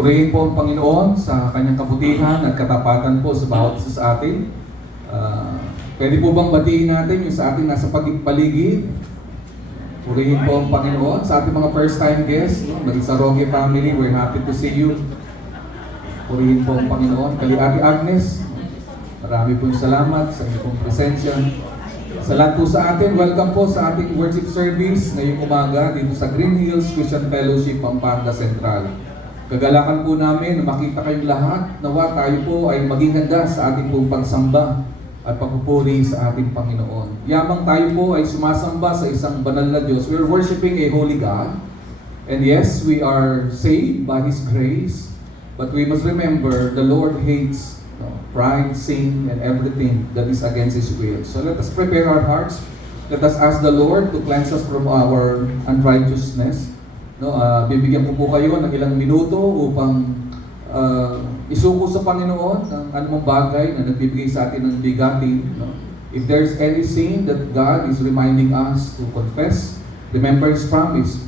Purihin po ang Panginoon sa kanyang kabutihan at katapatan po sa bawat isa sa atin. Pwede po bang batiin natin yung sa ating nasa paligid? Purihin po ang Panginoon. Sa ating mga first time guests, maging sa Roque family, we're happy to see you. Purihin po ang Panginoon. Kali Ate Agnes, marami pong salamat sa inyong presensya. Sa lahat po sa atin, welcome po sa ating worship service ngayong umaga dito sa Green Hills Christian Fellowship, Pampanga Central. Kagalakan po namin na makita kayong lahat, nawa tayo po ay maging handa sa ating pong pagsamba at pagpupuri sa ating Panginoon. Yamang tayo po ay sumasamba sa isang banal na Diyos. We're worshiping a holy God. And yes, we are saved by His grace. But we must remember, the Lord hates pride, sin, and everything that is against His will. So let us prepare our hearts. Let us ask the Lord to cleanse us from our unrighteousness. Bibigyan ko po kayo ng ilang minuto upang isuko sa Panginoon ang anumang bagay na nagbibigay sa atin ng bigatin. If there's any sin that God is reminding us to confess, remember His promise.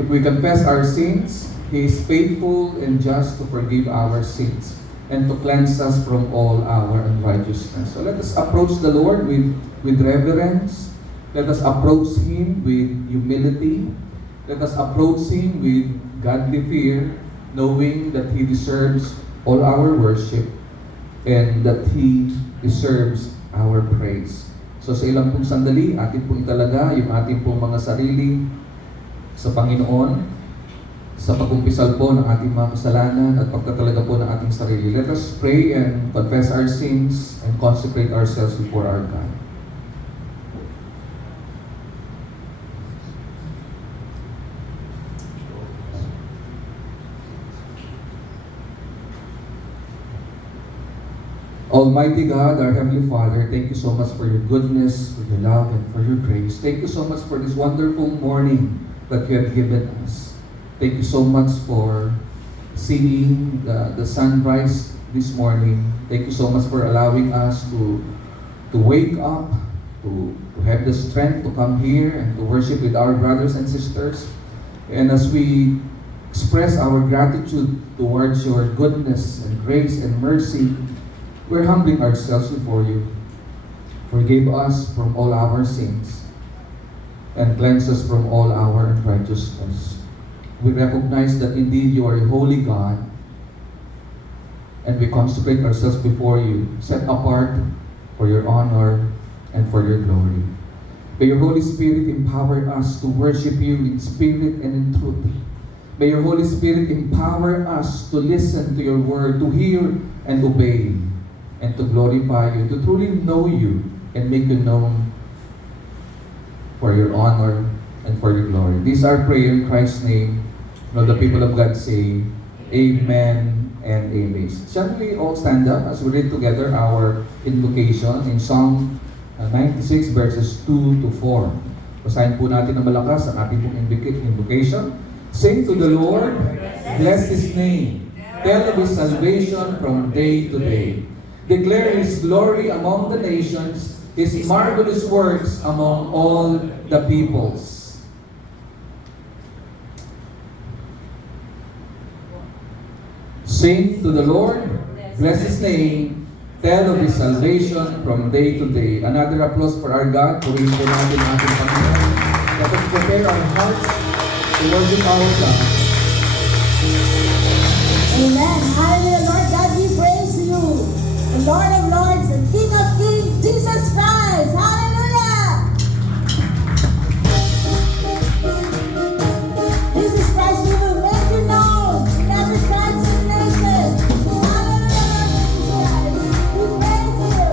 If we confess our sins, He is faithful and just to forgive our sins and to cleanse us from all our unrighteousness. So let us approach the Lord with reverence. Let us approach Him with humility. Let us approach Him with godly fear, knowing that He deserves all our worship and that He deserves our praise. So sa ilang pong sandali, atin pong italaga yung ating pong mga sarili sa Panginoon, sa pag-umpisal po ng ating mga kasalanan at pagtatalaga po ng ating sarili. Let us pray and confess our sins and consecrate ourselves before our God. Almighty God, our Heavenly Father, thank you so much for your goodness, for your love, and for your grace. Thank you so much for this wonderful morning that you have given us. Thank you so much for seeing the sunrise this morning. Thank you so much for allowing us to wake up, to have the strength to come here and to worship with our brothers and sisters. And as we express our gratitude towards your goodness and grace and mercy, we're humbling ourselves before you. Forgive us from all our sins and cleanse us from all our unrighteousness. We recognize that indeed you are a holy God, and we consecrate ourselves before you, set apart for your honor and for your glory. May your Holy Spirit empower us to worship you in spirit and in truth. May your Holy Spirit empower us to listen to your word, to hear and obey, and to glorify you, to truly know you and make you known for your honor and for your glory. This is our prayer in Christ's name. Now the people of God say, Amen and Amen. Shall we all stand up as we read together our invocation in Psalm 96 verses 2 to 4. Basahin po natin ng malakas ang ating pong invocation. Sing to the Lord, bless His name. Tell of His salvation from day to day. Declare His glory among the nations, His marvelous works among all the peoples. Sing to the Lord, bless His name, tell of His salvation from day to day. Another applause for our God. Purihin po natin ang ating Panginoon. Let us prepare our hearts to worship our God. Amen. Hallelujah, Lord God, we praise you. The Lord of Lords and King of Kings, Jesus Christ. Hallelujah! Jesus Christ, we will make you known in every tribe and nation. Hallelujah, Lord Jesus Christ. We praise you.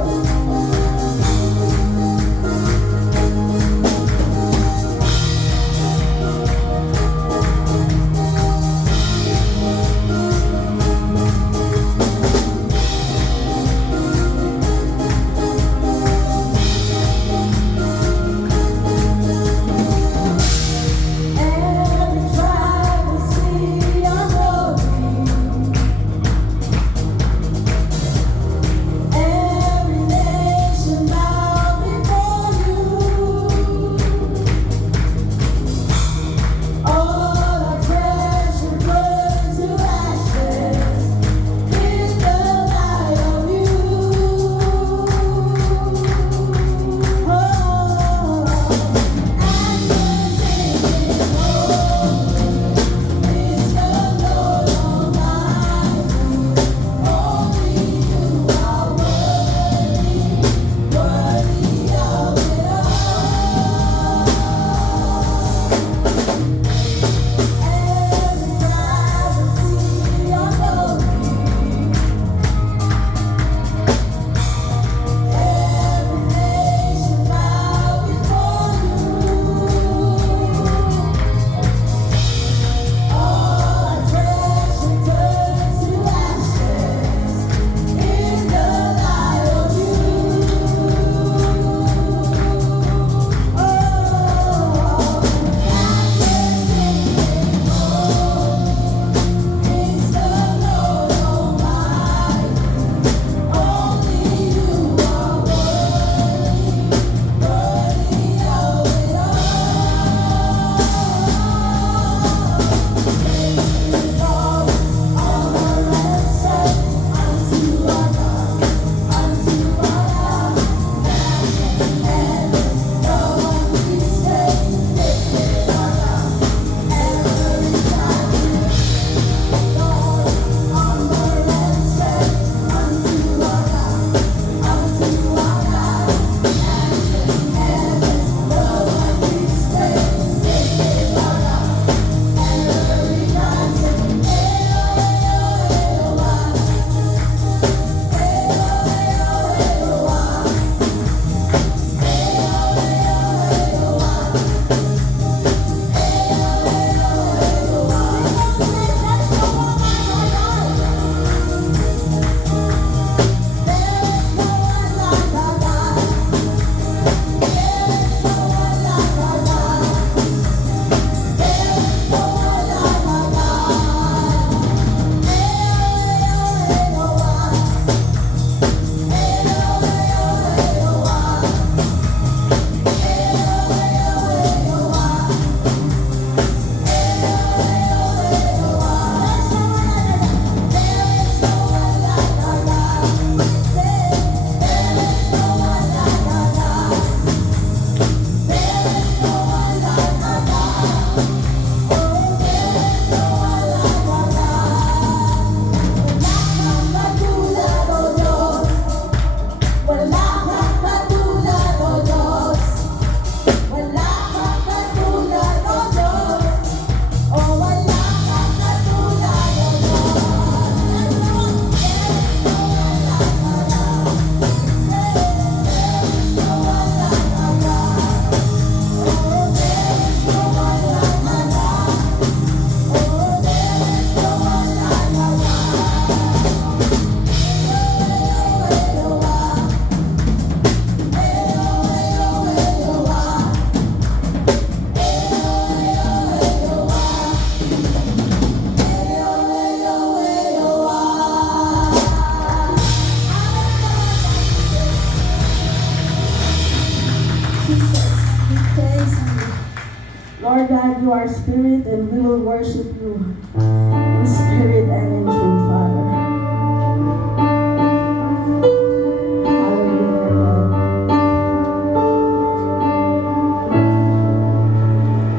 you are spirit, and we will worship you in spirit and in truth, Father.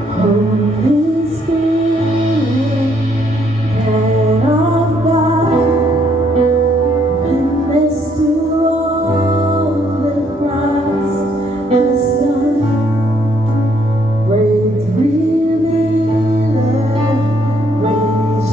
Hallelujah. Holy Spirit, bread of God, witness to all that Christ has done. Great revealer, great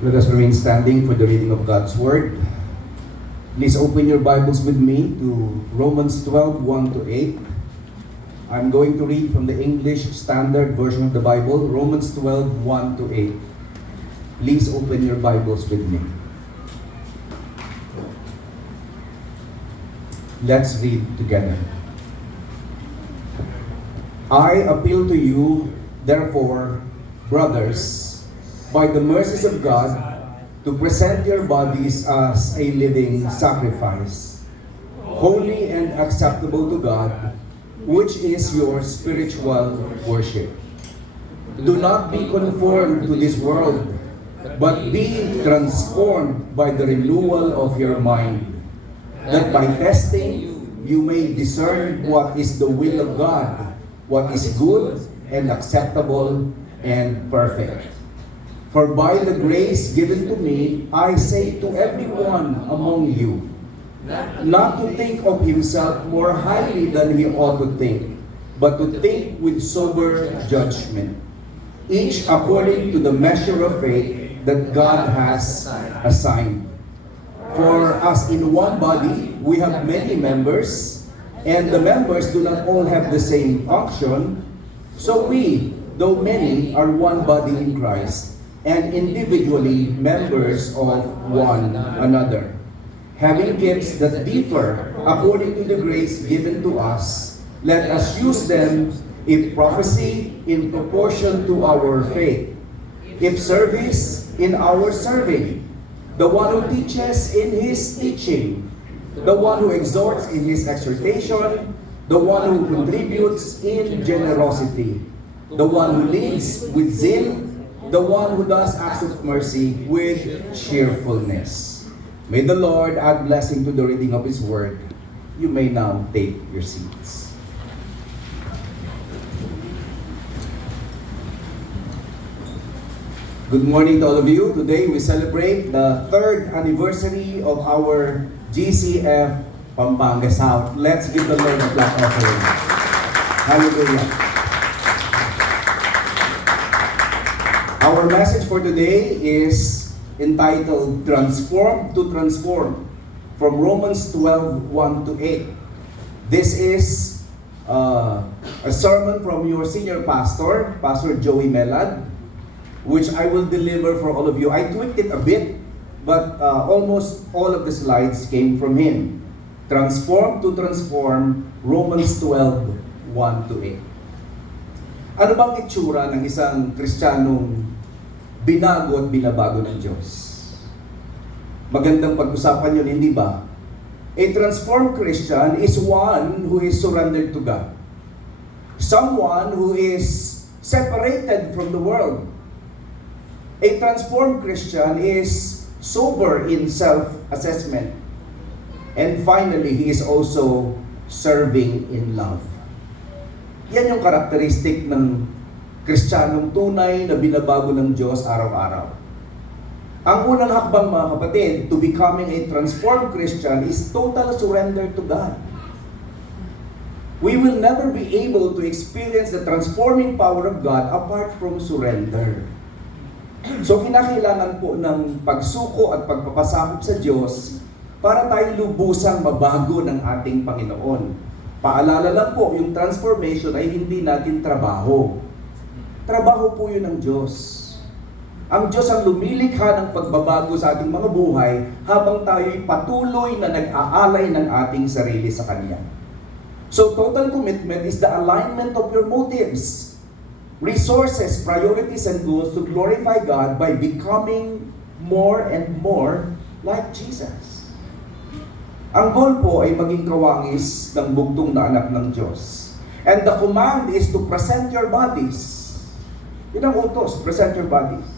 Let us remain standing for the reading of God's Word. Please open your Bibles with me to Romans 12, 1 to 8. I'm going to read from the English Standard Version of the Bible, Romans 12, 1 to 8. Please open your Bibles with me. Let's read together. I appeal to you, therefore, brothers, by the mercies of God, to present your bodies as a living sacrifice, holy and acceptable to God, which is your spiritual worship. Do not be conformed to this world, but be transformed by the renewal of your mind, that by testing you may discern what is the will of God, what is good and acceptable and perfect. For by the grace given to me, I say to everyone among you, not to think of himself more highly than he ought to think, but to think with sober judgment, each according to the measure of faith that God has assigned. For as in one body we have many members, and the members do not all have the same function, so we, though many, are one body in Christ, and individually members of one another, having gifts that differ according to the grace given to us. Let us use them. If prophecy, in proportion to our faith; if service, in our serving; the one who teaches, in his teaching; the one who exhorts, in his exhortation; the one who contributes, in generosity; the one who leads, with zeal; the one who does acts of mercy, with cheerfulness. May the Lord add blessing to the reading of His Word. You may now take your seats. Good morning to all of you. Today we celebrate the 3rd anniversary of our GCF Pampanga South. Let's give the Lord a clap offering. Hallelujah. Our message for today is entitled Transform to Transform, from Romans 12, 1 to 8. This is a sermon from your senior pastor, Pastor Joey Melad, which I will deliver for all of you. I tweaked it a bit, but almost all of the slides came from him. Transform to Transform, Romans 12, 1 to 8. Ano bang itsura ng isang Kristiyanong binago at binabago ng Diyos? Magandang pag-usapan yun, hindi ba? A transformed Christian is one who is surrendered to God. Someone who is separated from the world. A transformed Christian is sober in self-assessment. And finally, he is also serving in love. Yan yung karakteristik ng Kristiyanong tunay na binabago ng Diyos araw-araw. Ang unang hakbang, mga kapatid, to becoming a transformed Christian is total surrender to God. We will never be able to experience the transforming power of God apart from surrender. So kinakailangan po ng pagsuko at pagpapasakop sa Diyos para tayo lubusang mabago ng ating Panginoon. Paalala lang po, yung transformation ay hindi natin trabaho. Trabaho po yun ng Diyos. Ang Diyos ang lumilikha ng pagbabago sa ating mga buhay habang tayo'y patuloy na nag-aalay ng ating sarili sa Kanya. So total commitment is the alignment of your motives, resources, priorities, and goals to glorify God by becoming more and more like Jesus. Ang goal po ay maging kawangis ng bugtong na anak ng Diyos. And the command is to present your bodies. Yun ang utos, present your bodies.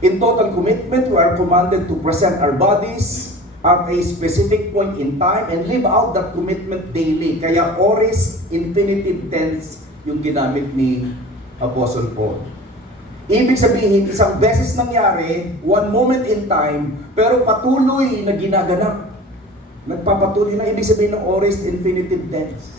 In total commitment, we are commanded to present our bodies at a specific point in time and live out that commitment daily. Kaya oris infinitive tense yung ginamit ni Apostle Paul. Ibig sabihin, isang beses nangyari, one moment in time, pero patuloy na ginaganap Nagpapatuloy na, ibig sabihin ng aorist infinitive tense.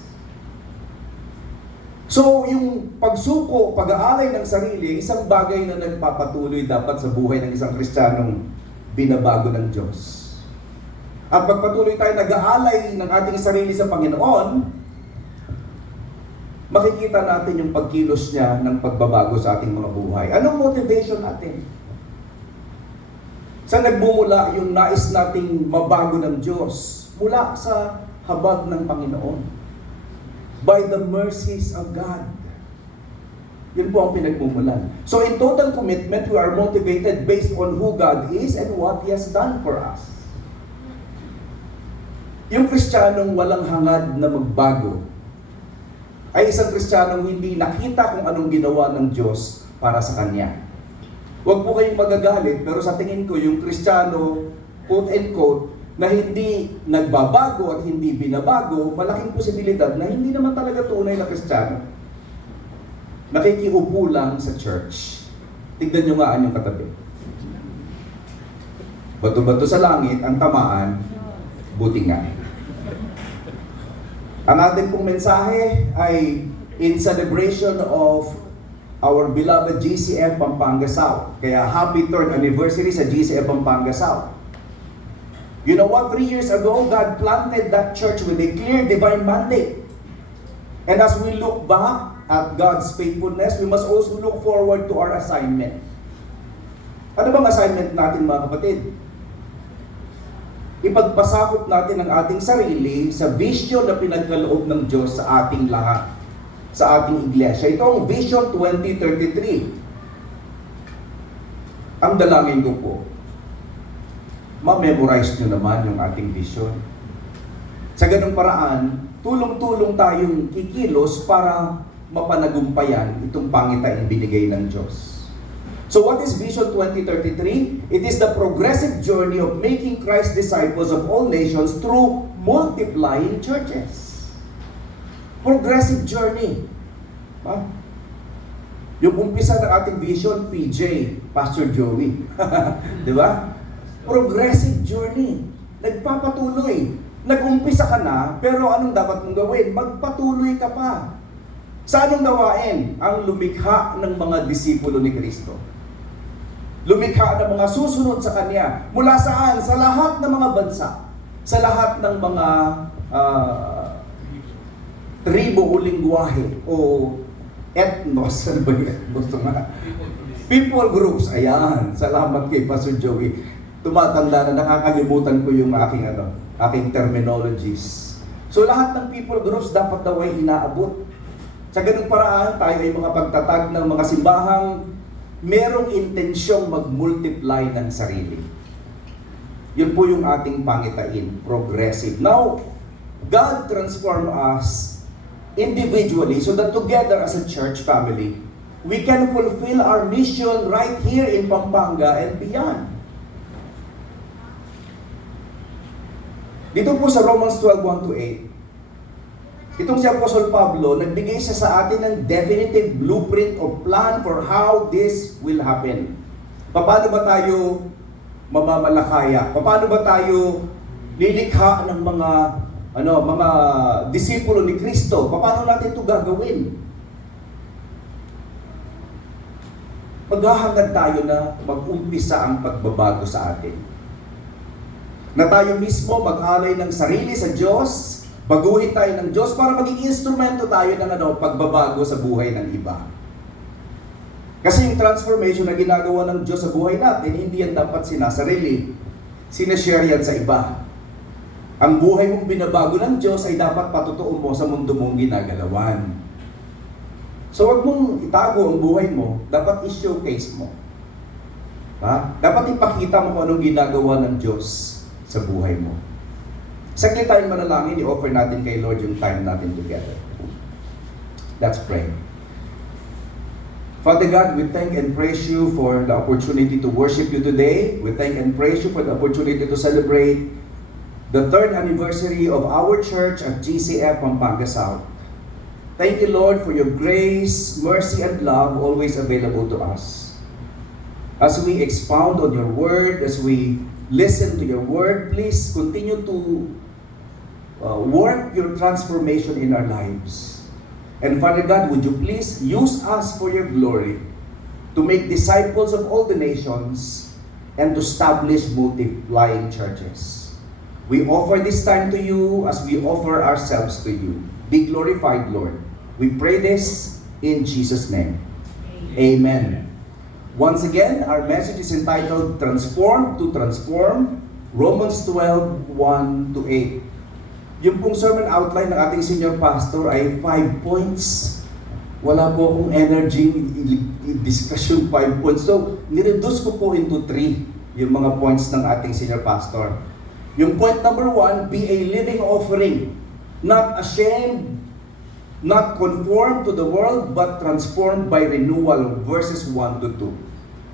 So, yung pagsuko, pag-aalay ng sarili, isang bagay na nagpapatuloy dapat sa buhay ng isang Kristiyanong binabago ng Diyos. At pagpatuloy tayo nag-aalay ng ating sarili sa Panginoon, makikita natin yung pagkilos niya ng pagbabago sa ating mga buhay. Anong motivation natin? Saan nagbumula yung nais nating mabago ng Diyos? Mula sa habag ng Panginoon. By the mercies of God. Yun po ang pinagmumulan. So in total commitment, we are motivated based on who God is and what He has done for us. Yung Kristiyanong walang hangad na magbago ay isang Kristiyanong hindi nakita kung anong ginawa ng Diyos para sa Kanya. Huwag po kayong magagalit, pero sa tingin ko, yung Kristiyano, quote and quote, na hindi nagbabago at hindi binabago, malaking posibilidad na hindi naman talaga tunay na Kristiyano. Nakikiupo lang sa church. Tignan nyo nga yung katabi. Bato-bato sa langit, ang tamaan, buti nga. Ang ating pong mensahe ay in celebration of our beloved GCF Pampanga South. Kaya happy 3rd anniversary sa GCF Pampanga South. You know what? 3 years ago, God planted that church with a clear divine mandate. And as we look back at God's faithfulness, we must also look forward to our assignment. Ano bang assignment natin, mga kapatid? Ipagpasakop natin ang ating sarili sa vision na pinagkaloob ng Diyos sa ating lahat, sa ating iglesia. Ito ang Vision 2033. Ang dalangin ko po, ma-memorize nyo naman yung ating vision. Sa ganung paraan, tulong-tulong tayong kikilos para mapanagumpayan itong pangitain binigay ng Diyos. So what is Vision 2033? It is the progressive journey of making Christ disciples of all nations through multiplying churches. Progressive journey. Yung umpisa ng ating vision, PJ, Pastor Joey. Di ba? Progressive journey. Nagpapatuloy. Nag-umpisa ka na, pero anong dapat mong gawin? Magpatuloy ka pa. Sa anong gawain? Ang lumikha ng mga disipulo ni Kristo. Lumikha ng mga susunod sa Kanya. Mula saan? Sa lahat ng mga bansa. Sa lahat ng mga tribo o lingwahe o ethnos. Ano ba yun? Gusto nga. People groups. Ayan. Salamat kay Pastor Joey. Tumatanda na nakakalimutan ko yung aking terminologies. So lahat ng people groups dapat daw ay inaabot. Sa ganung paraan, tayo ay makapagtatag ng mga simbahang merong intensyong mag-multiply ng sarili. Yun po yung ating pangitain, progressive. Now, God transformed us individually so that together as a church family, we can fulfill our mission right here in Pampanga and beyond. Dito po sa Romans 12:1-8, itong si Apostle Pablo, nagbigay siya sa atin ng definitive blueprint o plan for how this will happen. Paano ba tayo mamamalakaya? Paano ba tayo lilikha ng mga disipulo ni Kristo? Paano natin ito gagawin? Maghahangad tayo na mag-umpisa ang pagbabago sa atin. Na tayo mismo mag-alay ng sarili sa Diyos, baguhin tayo ng Diyos para maging instrumento tayo ng pagbabago sa buhay ng iba. Kasi yung transformation na ginagawa ng Diyos sa buhay natin, hindi yan dapat sinasarili. Sinashare yan sa iba. Ang buhay mong binabago ng Diyos ay dapat patutuo mo sa mundo mong ginagalawan. So wag mong itago ang buhay mo, dapat i-showcase mo. Dapat ipakita mo kung anong ginagawa ng Diyos sa buhay mo. Saglit tayong manalangin, i-offer natin kay Lord yung time natin together. Let's pray. Father God, we thank and praise you for the opportunity to worship you today. We thank and praise you for the opportunity to celebrate the 3rd anniversary of our church at GCF Pampanga South. Thank you, Lord, for your grace, mercy, and love always available to us. As we expound on your word, as we listen to your word, please continue to work your transformation in our lives. And Father God, would you please use us for your glory to make disciples of all the nations and to establish multiplying churches. We offer this time to you as we offer ourselves to you. Be glorified, Lord. We pray this in Jesus' name. Amen. Once again, our message is entitled Transform to Transform, Romans 12:1-8. Yung pong sermon outline ng ating senior pastor ay 5 points. Wala po akong energy i-discuss yung 5 points. So, nireduce ko po into 3 yung mga points ng ating senior pastor. Yung point number 1, be a living offering, not ashamed, not conformed to the world, but transformed by renewal, verses 1-2.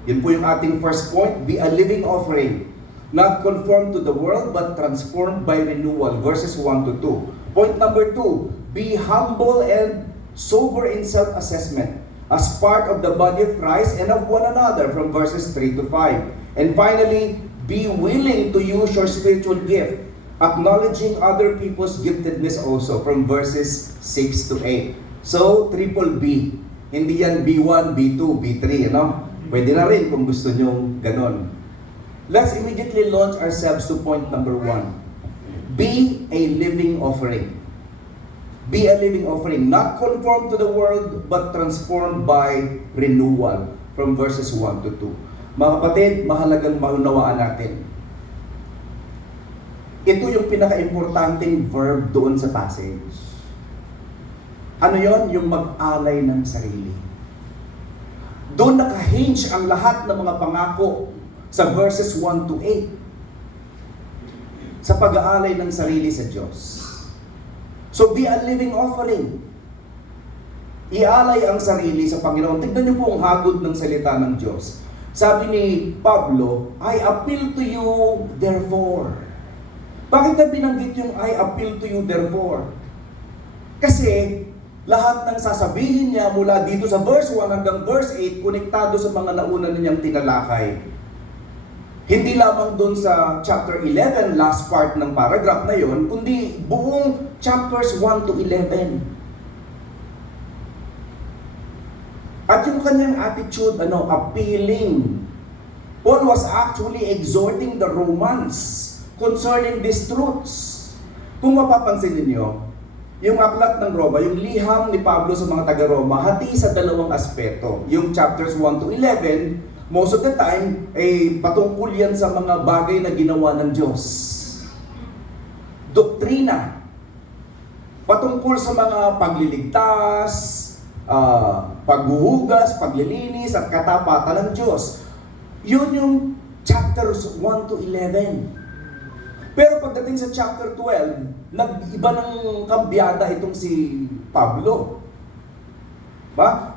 Yun po yung ating first point, be a living offering, not conformed to the world, but transformed by renewal, verses 1-2. Point number 2, be humble and sober in self-assessment, as part of the body of Christ and of one another, from verses 3-5. And finally, be willing to use your spiritual gift, acknowledging other people's giftedness also, from verses 6-8. So, triple B. Hindi yan B1, B2, B3, ano? Pwede na rin kung gusto nyo ganon. Let's immediately launch ourselves to point number 1. Be a living offering. Be a living offering, not conformed to the world, but transformed by renewal, from verses 1-2. Mga kapatid, mahalagang maunawaan natin. Ito yung pinaka-importanting verb doon sa passage. Ano yon? Yung mag-alay ng sarili. Doon nakahinge ang lahat ng mga pangako sa verses 1-8. Sa pag-aalay ng sarili sa Diyos. So be a living offering. Ialay ang sarili sa Panginoon. Tignan niyo po ang hagod ng salita ng Diyos. Sabi ni Pablo, I appeal to you therefore. Bakit na binanggit yung I appeal to you therefore? Kasi lahat ng sasabihin niya mula dito sa verse 1 hanggang verse 8, konektado sa mga nauna niyang tinalakay. Hindi lamang doon sa chapter 11, last part ng paragraph na yon, kundi buong chapters 1-11. At yung kanyang attitude, appealing. Paul was actually exhorting the Romans concerning these truths. Kung mapapansin niyo, yung aklat ng Roma, yung liham ni Pablo sa mga taga-Roma, hati sa dalawang aspeto. Yung chapters 1-11, most of the time, patungkol yan sa mga bagay na ginawa ng Diyos. Doktrina. Patungkol sa mga pagliligtas, paghuhugas, paglilinis, at katapatan ng Diyos. Yun yung chapters 1-11. Pero pagdating sa chapter 12, nag-iba ng kambyada itong si Pablo.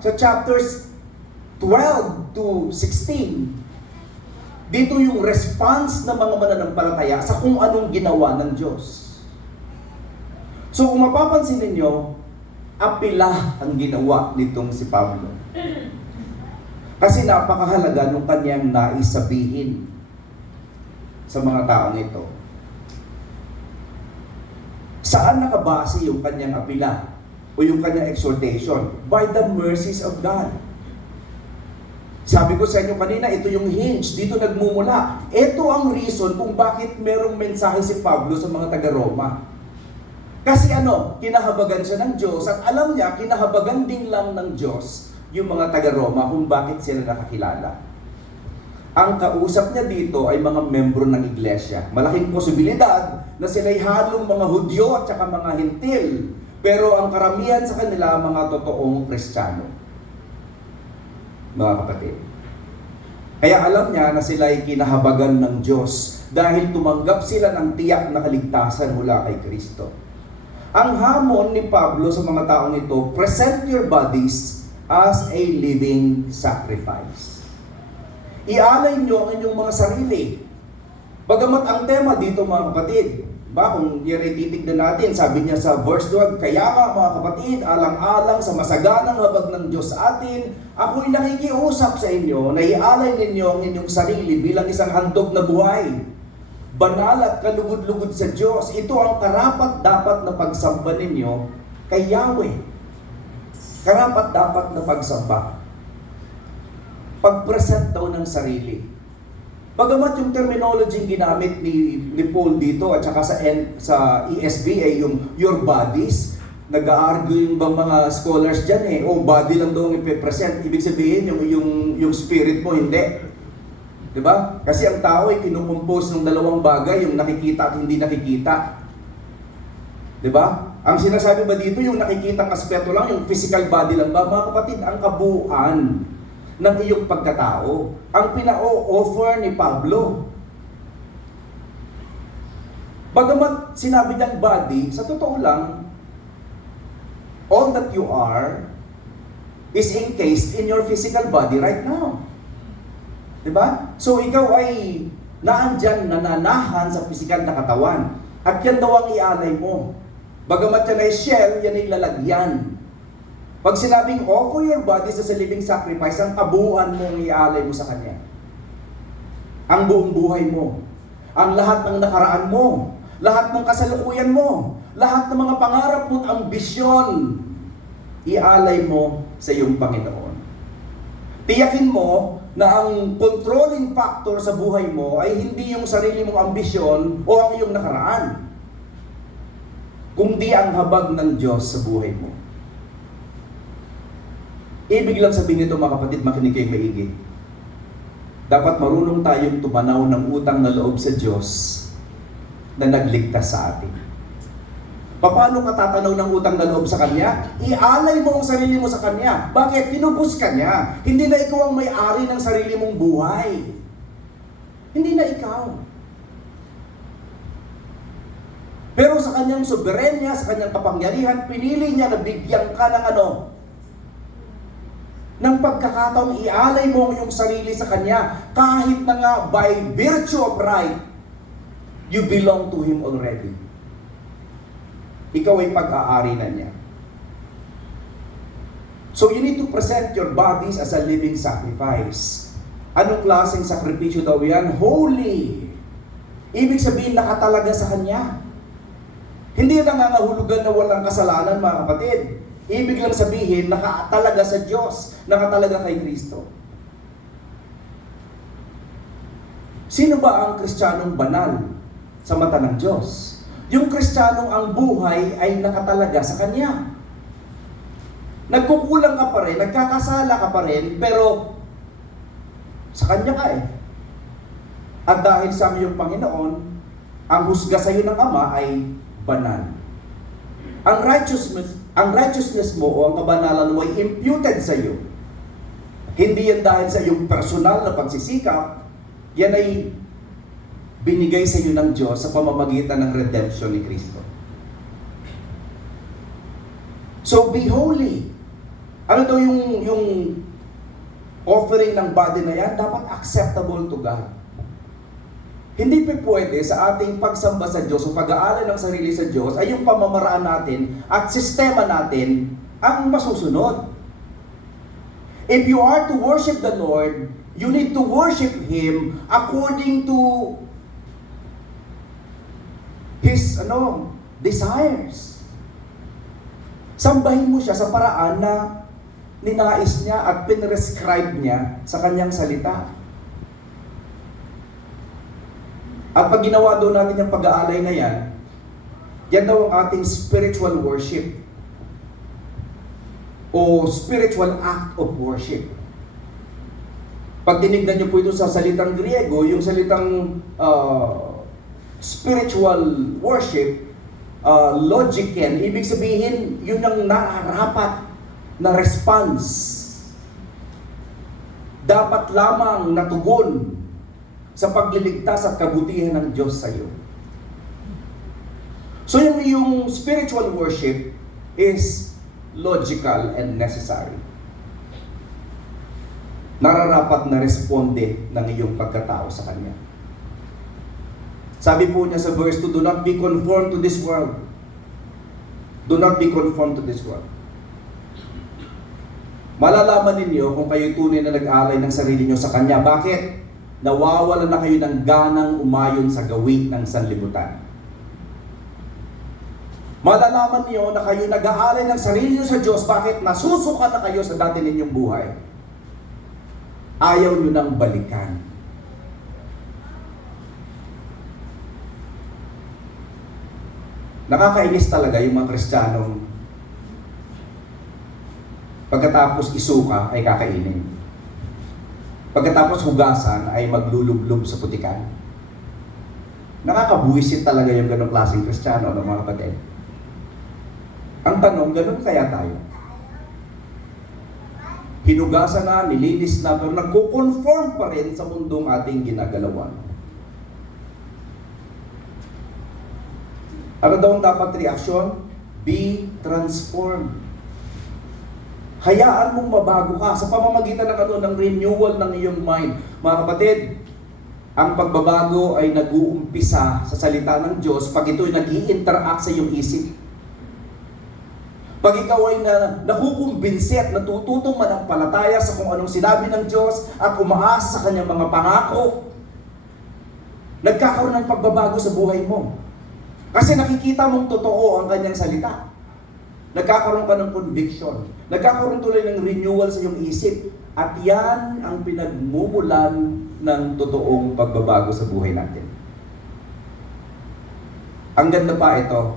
Sa chapters 12-16, dito yung response ng mga mananampalataya sa kung anong ginawa ng Diyos. So kung mapapansin ninyo, apila ang ginawa nitong si Pablo. Kasi napakahalaga nung kanyang nais sabihin sa mga taong ito. Saan nakabase yung kanyang apila o yung kanyang exhortation? By the mercies of God. Sabi ko sa inyo kanina, ito yung hinge, dito nagmumula. Ito ang reason kung bakit merong mensahe si Pablo sa mga taga-Roma. Kasi kinahabagan siya ng Diyos at alam niya, kinahabagan din lang ng Diyos yung mga taga-Roma kung bakit sila nakakilala. Ang kausap niya dito ay mga membro ng iglesia. Malaking posibilidad na sila'y halong mga Hudyo at saka mga Hintil. Pero ang karamihan sa kanila, mga totoong Kristiyano. Mga kapatid. Kaya alam niya na sila'y kinahabagan ng Diyos dahil tumanggap sila ng tiyak na kaligtasan mula kay Kristo. Ang hamon ni Pablo sa mga taong ito, present your bodies as a living sacrifice. Ialay niyo ang inyong mga sarili. Bagamat ang tema dito mga kapatid, kung yan ay titignan natin, sabi niya sa verse 12, kaya nga mga kapatid, alang-alang sa masaganang habag ng Diyos sa atin, ako'y nakikiusap sa inyo na ialay ninyo ang inyong sarili bilang isang handog na buhay, banal at kalugod-lugod sa Diyos. Ito ang karapat-dapat na pagsamba ninyo kay Yahweh. Karapat-dapat na pagsamba. Pag-present daw ng sarili. Bagamat yung terminology ginamit ni Paul dito at saka sa ESV ay yung your bodies, nag-a-argue yung bang mga scholars dyan body lang daw ang ipipresent. Ibig sabihin yung spirit mo, hindi. Diba? Kasi ang tao ay kinukompose ng dalawang bagay, yung nakikita at hindi nakikita. Diba? Ang sinasabi ba dito, yung nakikitang aspeto lang, yung physical body lang ba? Mga kapatid, ang kabuuan ng iyong pagkatao, ang pina-offer ni Pablo. Bagamat sinabi niyang body, sa totoo lang, all that you are is encased in your physical body right now. Diba? So ikaw ay naandyan, nananahan sa physical na katawan. At yan daw ang ialay mo. Bagamat yan ay shell, yan ay lalagyan. Pag sinabing offer your bodies as a living sacrifice, ang kabuuan mo ang ialay mo sa Kanya. Ang buong buhay mo. Ang lahat ng nakaraan mo. Lahat ng kasalukuyan mo. Lahat ng mga pangarap mo at ambisyon. Ialay mo sa iyong Panginoon. Tiyakin mo na ang controlling factor sa buhay mo ay hindi yung sarili mong ambisyon o ang iyong nakaraan, kundi ang habag ng Diyos sa buhay mo. Ibig lang sabihin nito, mga kapatid, makinig kayong maigi. Dapat marunong tayong tumanaw ng utang na loob sa Diyos na nagligtas sa atin. Paano ka tatanaw ng utang na loob sa Kanya? Ialay mo ang sarili mo sa Kanya. Bakit? Tinubos ka niya. Hindi na ikaw ang may-ari ng sarili mong buhay. Hindi na ikaw. Pero sa Kanyang soberenya, sa Kanyang kapangyarihan, pinili niya na bigyan ka ng ng pagkakataong ialay mo ang iyong sarili sa Kanya. Kahit na nga by virtue of right, you belong to Him already. Ikaw ay pag-aari na niya. So you need to present your bodies as a living sacrifice. Anong klaseng sakripisyo daw yan? Holy. Ibig sabihin, nakatalaga sa Kanya. Hindi nangangahulugan na walang kasalanan, mga kapatid. Ibig lang sabihin, nakatalaga sa Diyos, nakatalaga kay Kristo. Sino ba ang Kristiyanong banal sa mata ng Diyos? Yung Kristiyanong ang buhay ay nakatalaga sa Kanya. Nagkukulang ka pa rin, nagkakasala ka pa rin, pero sa Kanya ka . At dahil sa iyong Panginoon, ang husga sa iyo ng Ama ay banal. Ang righteousness mo o ang kabanalan mo ay imputed sa iyo. Hindi yan dahil sa iyong personal na pagsisikap, yan ay binigay sa iyo ng Diyos sa pamamagitan ng redemption ni Kristo. So be holy. Ano daw yung offering ng body na yan? Dapat acceptable to God. Hindi pa pwede sa ating pagsamba sa Diyos o pag-aalay ng sarili sa Diyos ay yung pamamaraan natin at sistema natin ang masusunod. If you are to worship the Lord, you need to worship Him according to His desires. Sambahin mo siya sa paraan na ninais niya at pinrescribe niya sa kanyang salita. At pag ginawa doon natin yung pag-aalay na yan daw ang ating spiritual worship o spiritual act of worship. Pag tinignan niyo po ito sa salitang Griego, yung salitang spiritual worship, logiken, ibig sabihin, yun ang nararapat na response. Dapat lamang natugon sa pagliligtas at kabutihan ng Diyos sa iyo. So yung spiritual worship is logical and necessary. Nararapat na responde ng iyong pagkatao sa Kanya. Sabi po niya sa verse 2, do not be conformed to this world. Do not be conformed to this world. Malalaman ninyo kung kayo tunay na nag-alay ng sarili nyo sa Kanya. Bakit? nawawalan na kayo ng ganang umayon sa gawi ng sanlibutan. Malalaman niyo na kayo nag-aalay ng sarili niyo sa Diyos. Bakit? Nasusuka na kayo sa dati ninyong buhay. Ayaw niyo nang balikan. Nakakainis talaga yung mga Kristiyanong pagkatapos isuka ay kakainin. Pagkatapos hugasan ay maglulublob sa putikan. Nakakabuwisit talaga yung ganong klaseng Kristiyano, mga kapatid. Ang tanong, ganon kaya tayo? Hinugasan na, nilinis na, pero nagko-conform pa rin sa mundong ating ginagalawan. Ano daw ang dapat reaksyon? Be transformed. Hayaan mong mabago ka sa pamamagitan ng renewal ng iyong mind. Mga kapatid, ang pagbabago ay nag-uumpisa sa salita ng Diyos pag ito'y nag-i-interact sa iyong isip. Pag ikaw ay nakukumbinsi at natututong manampalataya sa kung anong sinabi ng Diyos at umaasa sa kanyang mga pangako, nagkakaroon ng pagbabago sa buhay mo. Kasi nakikita mong totoo ang kanyang salita. Nagkakaroon ka ng conviction. Nagkakaroon tuloy ng renewal sa iyong isip. At yan ang pinagmumulan ng totoong pagbabago sa buhay natin. Ang ganda pa ito.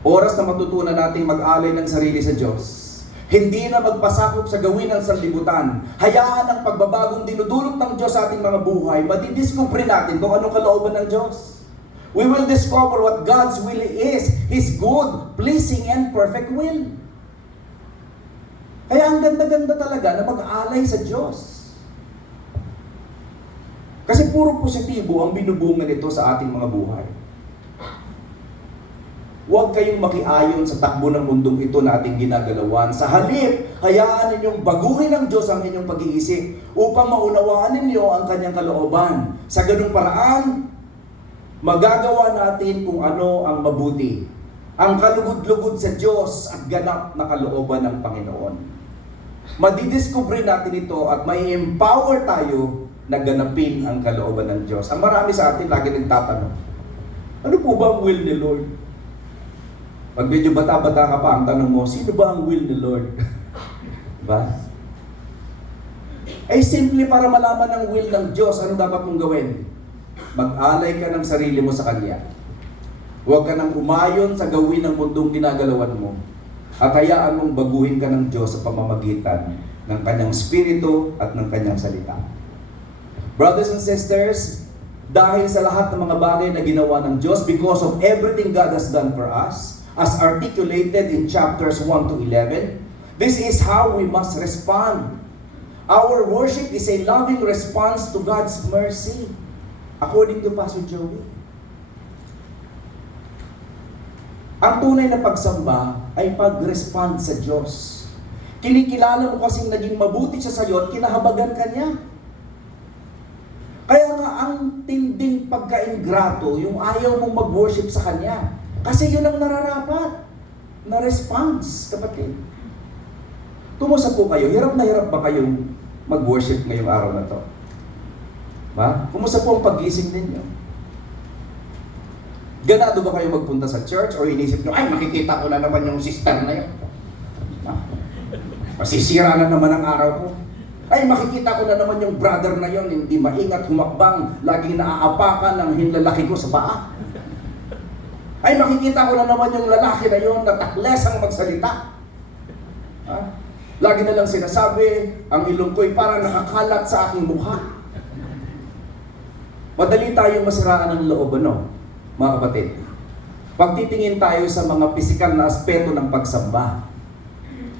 Oras na matutunan nating mag-alay ng sarili sa Diyos. Hindi na magpasakop sa gawin ng sanlibutan. Hayaan ang pagbabagong dinudulot ng Diyos sa ating mga buhay. Madidiscover natin kung anong kalooban ng Diyos. We will discover what God's will is. His good, pleasing, and perfect will. Kaya ang ganda-ganda talaga na mag-alay sa Diyos. Kasi puro positibo ang binubunga nito sa ating mga buhay. Huwag kayong makiayon sa takbo ng mundong ito na ating ginagalawan. Sa halip, hayaan ninyong baguhin ng Diyos ang inyong pag-iisip upang maunawaan ninyo ang kanyang kalooban. Sa ganung paraan, magagawa natin kung ano ang mabuti, ang kalugod-lugod sa Diyos at ganap na kalooban ng Panginoon. Madidiscover natin ito at may empower tayo na ganapin ang kalooban ng Diyos. Ang marami sa atin lagi nagtatanong, ano po ba ang will ni Lord? Pag medyo bata-bata ka pa, ang tanong mo, sino ba ang will ni Lord? Diba? Ay simple para malaman ang will ng Diyos, ano dapat mong gawin? Mag-alay ka ng sarili mo sa Kanya. Huwag ka nang umayon sa gawin ng mundong ginagalawan mo. At hayaan mong baguhin ka ng Diyos sa pamamagitan ng Kanyang Espiritu at ng Kanyang salita. Brothers and sisters, dahil sa lahat ng mga bagay na ginawa ng Diyos, because of everything God has done for us, as articulated in chapters 1 to 11, this is how we must respond. Our worship is a loving response to God's mercy. According to Pastor Joey. Ang tunay na pagsamba ay pag-respond sa Diyos. Kinikilala mo kasing naging mabuti siya sa iyo at kinahabagan ka niya. Kaya nga ang tinding pagka-ingrato, yung ayaw mong mag-worship sa Kanya. Kasi yun ang nararapat na response, kapatid. Tumusta po kayo? Hirap na hirap ba kayong mag-worship ngayong araw na to? Ba? Kumusta po ang pag-gising ninyo? Ganado ba kayo magpunta sa church o inisip nyo, ay makikita ko na naman yung sister na yun. Masisira na naman ang araw ko. Ay makikita ko na naman yung brother na yun, hindi maingat, humakbang, laging naaapakan ng hinlalaki ko sa paa. Ay makikita ko na naman yung lalaki na yun, natakles ang magsalita. Lagi na lang sinasabi, ang ilong ko'y parang nakakalat sa aking mukha. Madali tayong masiraan ng loob, mga kapatid? Pagtitingin tayo sa mga pisikal na aspeto ng pagsamba.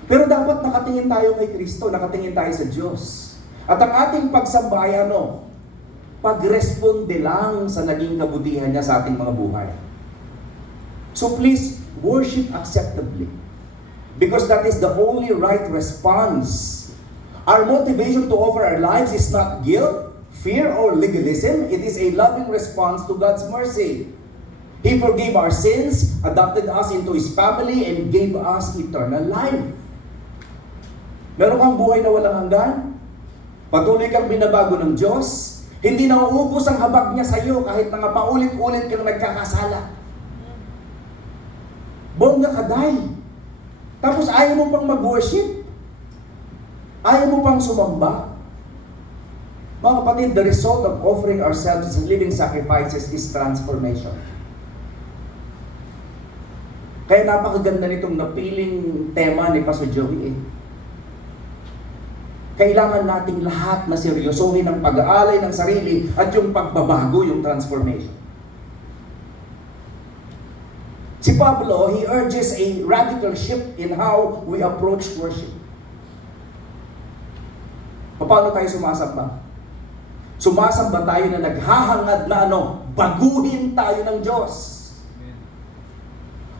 Pero dapat nakatingin tayo kay Kristo, nakatingin tayo sa Diyos. At ang ating pagsamba ay pagresponde lang sa naging kabutihan niya sa ating mga buhay. So please, worship acceptably. Because that is the only right response. Our motivation to offer our lives is not guilt, fear, or legalism. It is a loving response to God's mercy. He forgave our sins, adopted us into His family, and gave us eternal life. Meron kang buhay na walang hanggan? Patuloy kang binabago ng Diyos. Hindi nauubos ang habag niya sa iyo kahit na nga paulit-ulit kang nagkakasala. Bongga ka, day. Tapos ayaw mo pang mag-worship. Ayaw mo pang sumamba. Mga kapatid, the result of offering ourselves as living sacrifices is transformation. Kaya napakaganda nitong napiling tema ni Pastor Joey. Kailangan nating lahat na seryosohin ang pag-aalay ng sarili at yung pagbabago, yung transformation. Si Pablo, he urges a radical shift in how we approach worship. Paano tayo sumasamba? Sumasamba tayo na naghahangad na baguhin tayo ng Diyos.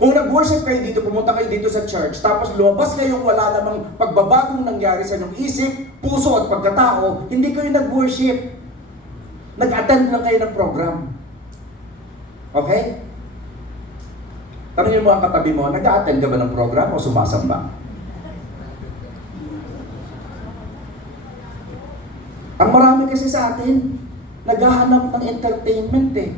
Kung nag-worship kayo dito, pumunta kayo dito sa church, tapos lumabas kayong wala namang pagbabagong nangyari sa inyong isip, puso at pagkatao, hindi kayo nag-worship. Nag-attend lang kayo ng program. Okay? Tanungin mo ang katabi mo, nag-attend ka ba ng program o sumasamba? Ang marami kasi sa atin, naghahanap ng entertainment eh.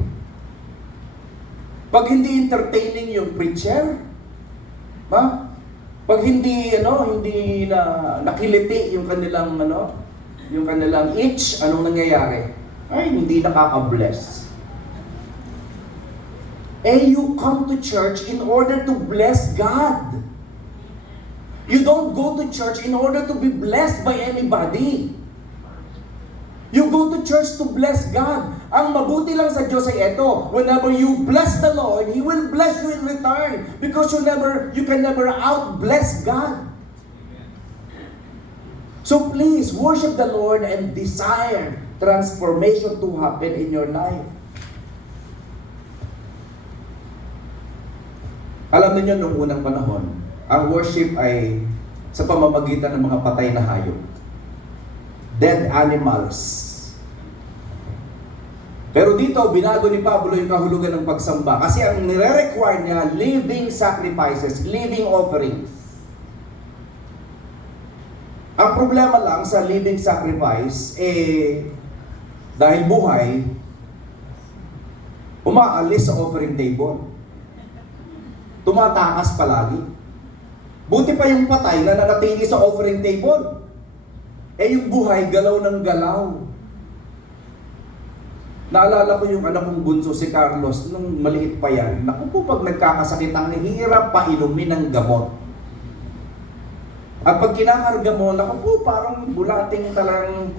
Pag hindi entertaining yung preacher, pag hindi hindi na nakiliti yung kanilang yung kanilang itch, anong nangyayari? Ay, hindi nakaka-bless. You come to church in order to bless God. You don't go to church in order to be blessed by anybody. You go to church to bless God. Ang mabuti lang sa Diyos ay ito. Whenever you bless the Lord, He will bless you in return. Because you can never out-bless God. So please, worship the Lord and desire transformation to happen in your life. Alam niyo nung unang panahon, ang worship ay sa pamamagitan ng mga patay na hayop. Dead animals. Pero dito, binago ni Pablo yung kahulugan ng pagsamba. Kasi ang nire-require niya, living sacrifices, living offerings. Ang problema lang sa living sacrifice, dahil buhay, umaalis sa offering table. Tumatakas palagi. Buti pa yung patay na nanatili sa offering table. Yung buhay, galaw ng galaw. Naalala ko yung anak kong bunso, si Carlos, nung maliit pa yan. Naku po, pag nagkakasakit, ang hirap pa inumin ng gamot. At pag kinakarga mo, naku po, parang bulating talagang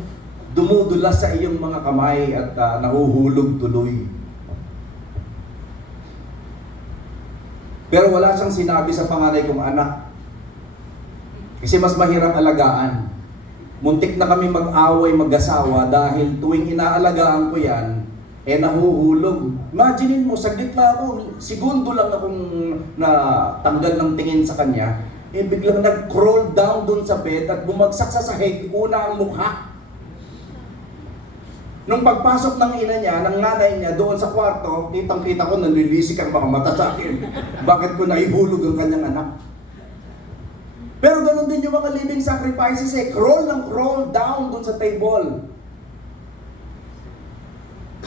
dumudulas sa iyong mga kamay at nahuhulog tuloy. Pero wala siyang sinabi sa panganay kong anak. Kasi mas mahirap alagaan. Muntik na kami mag-away, mag-asawa dahil tuwing inaalagaan ko yan, nahuhulog. Imaginin mo, saglit lang ako, segundo lang akong natanggal ng tingin sa kanya, biglang nag-crawl down dun sa bed at bumagsak sa sahig, una ang mukha. Nung pagpasok ng ina niya, ng nanay niya, doon sa kwarto, kitang-kita ko, nanlilisik ang mga mata sa akin. Bakit ko naihulog ang kanyang anak? Pero ganun din yung mga living sacrifices crawl down dun sa table.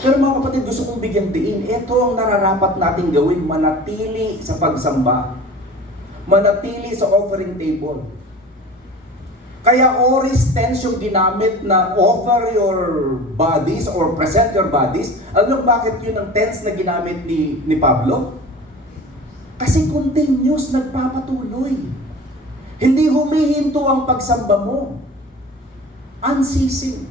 Pero mga kapatid, gusto kong bigyan diin, ito ang nararapat nating gawin, manatili sa pagsamba. Manatili sa offering table. Kaya oris tense yung ginamit na offer your bodies or present your bodies. Alam mo bakit yun ang tense na ginamit ni Pablo? Kasi continuous, nagpapatuloy. Hindi humihinto ang pagsamba mo. Unceasing.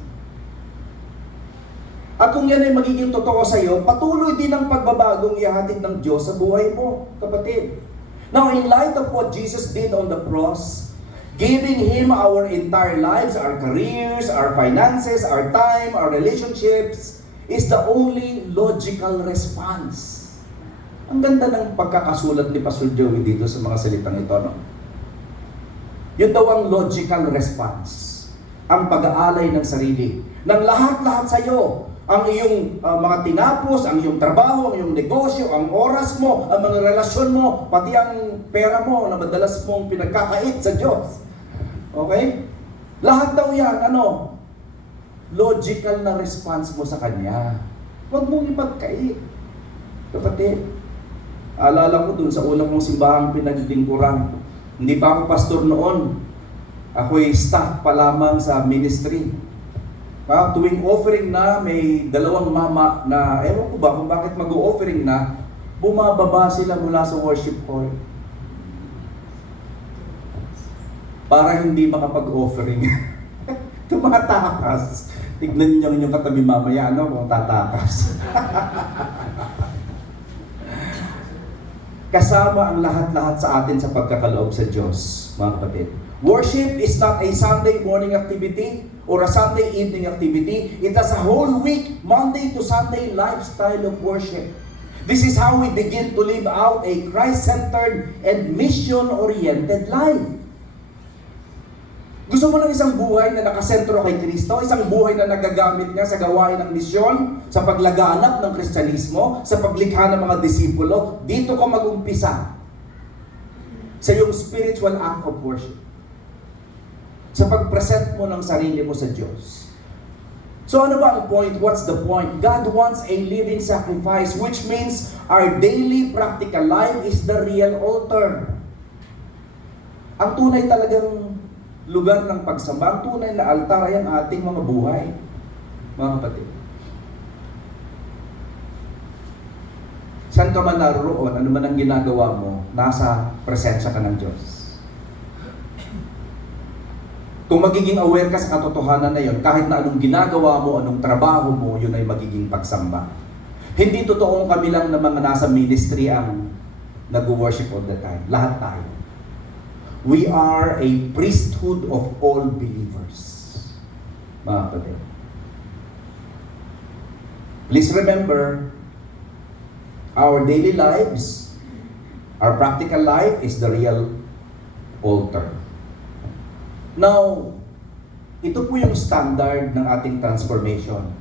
At kung yan ay magiging totoo sa iyo, patuloy din ang pagbabagong ihahatid ng Diyos sa buhay mo, kapatid. Now, in light of what Jesus did on the cross, giving Him our entire lives, our careers, our finances, our time, our relationships, is the only logical response. Ang ganda ng pagkakasulat ni Pastor Joey dito sa mga salitang ito, no? Yun daw ang logical response. Ang pag-aalay ng sarili. Ng lahat-lahat sa iyo. Ang iyong mga tinapos, ang iyong trabaho, ang iyong negosyo, ang oras mo, ang mga relasyon mo, pati ang pera mo na madalas mong pinagkakait sa Diyos. Okay? Lahat daw yan, logical na response mo sa Kanya. Huwag mong ipagkait. Kapatid, alala ko dun sa unang kong simbahang pinaglingkuran. Hindi pa ako pastor noon. Ako'y staff pa lamang sa ministry. Tuwing offering na, may dalawang mama na, ewan ko ba kung bakit mag-offering na, bumababa sila mula sa worship hall. Para hindi makapag-offering. Tumatakas. Tignan niyo yung katabi mamaya, ano, kung tatakas. Kasama ang lahat-lahat sa atin sa pagkakaloob sa Diyos, mga kapatid. Worship is not a Sunday morning activity or a Sunday evening activity. It is a whole week, Monday to Sunday lifestyle of worship. This is how we begin to live out a Christ-centered and mission-oriented life. Gusto mo ng isang buhay na nakasentro kay Kristo, isang buhay na nagagamit niya sa gawain ng misyon, sa paglaganap ng Kristyanismo, sa paglikha ng mga disipulo, dito ka mag-umpisa sa iyong spiritual act of worship. Sa pag-present mo ng sarili mo sa Diyos. So ano ba ang point? What's the point? God wants a living sacrifice, which means our daily practical life is the real altar. Ang tunay talagang lugar ng pagsamba, ang tunay na altar ay ang ating mga buhay, mga kapatid. Saan ka man naroon, ano man ang ginagawa mo, nasa presensya ka ng Diyos. Kung magiging aware ka sa katotohanan na yon, kahit na anong ginagawa mo, anong trabaho mo, yun ay magiging pagsamba. Hindi totoong kami lang na mga nasa ministry ang nag-worship all the time. Lahat tayo. We are a priesthood of all believers. Mga kapatid. Please remember, our daily lives, our practical life is the real altar. Now, ito po yung standard ng ating transformation.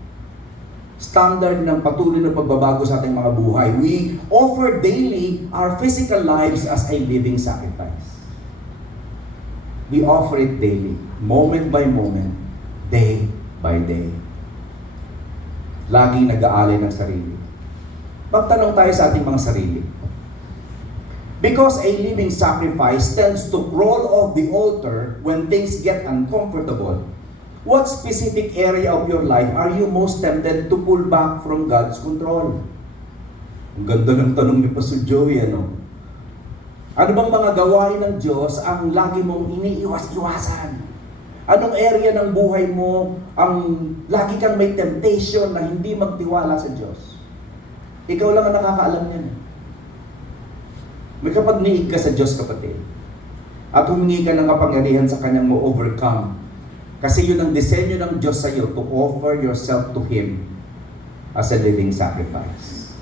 Standard ng patuloy na pagbabago sa ating mga buhay. We offer daily our physical lives as a living sacrifice. We offer it daily, moment by moment, day by day. Laging nag-aalay ng sarili. Magtanong tayo sa ating mga sarili. Because a living sacrifice tends to crawl off the altar when things get uncomfortable, what specific area of your life are you most tempted to pull back from God's control? Ang ganda ng tanong ni Pastor Joey, ano? Ano bang mga gawain ng Diyos ang lagi mong iniiwas-iwasan? Anong area ng buhay mo ang lagi kang may temptation na hindi magtiwala sa Diyos? Ikaw lang ang nakakaalam niyan. May kapag-niig ka sa Diyos, kapatid. At humingi ka ng kapangyarihan sa Kanyang mo overcome. Kasi yun ang disenyo ng Diyos sa iyo to offer yourself to Him as a living sacrifice.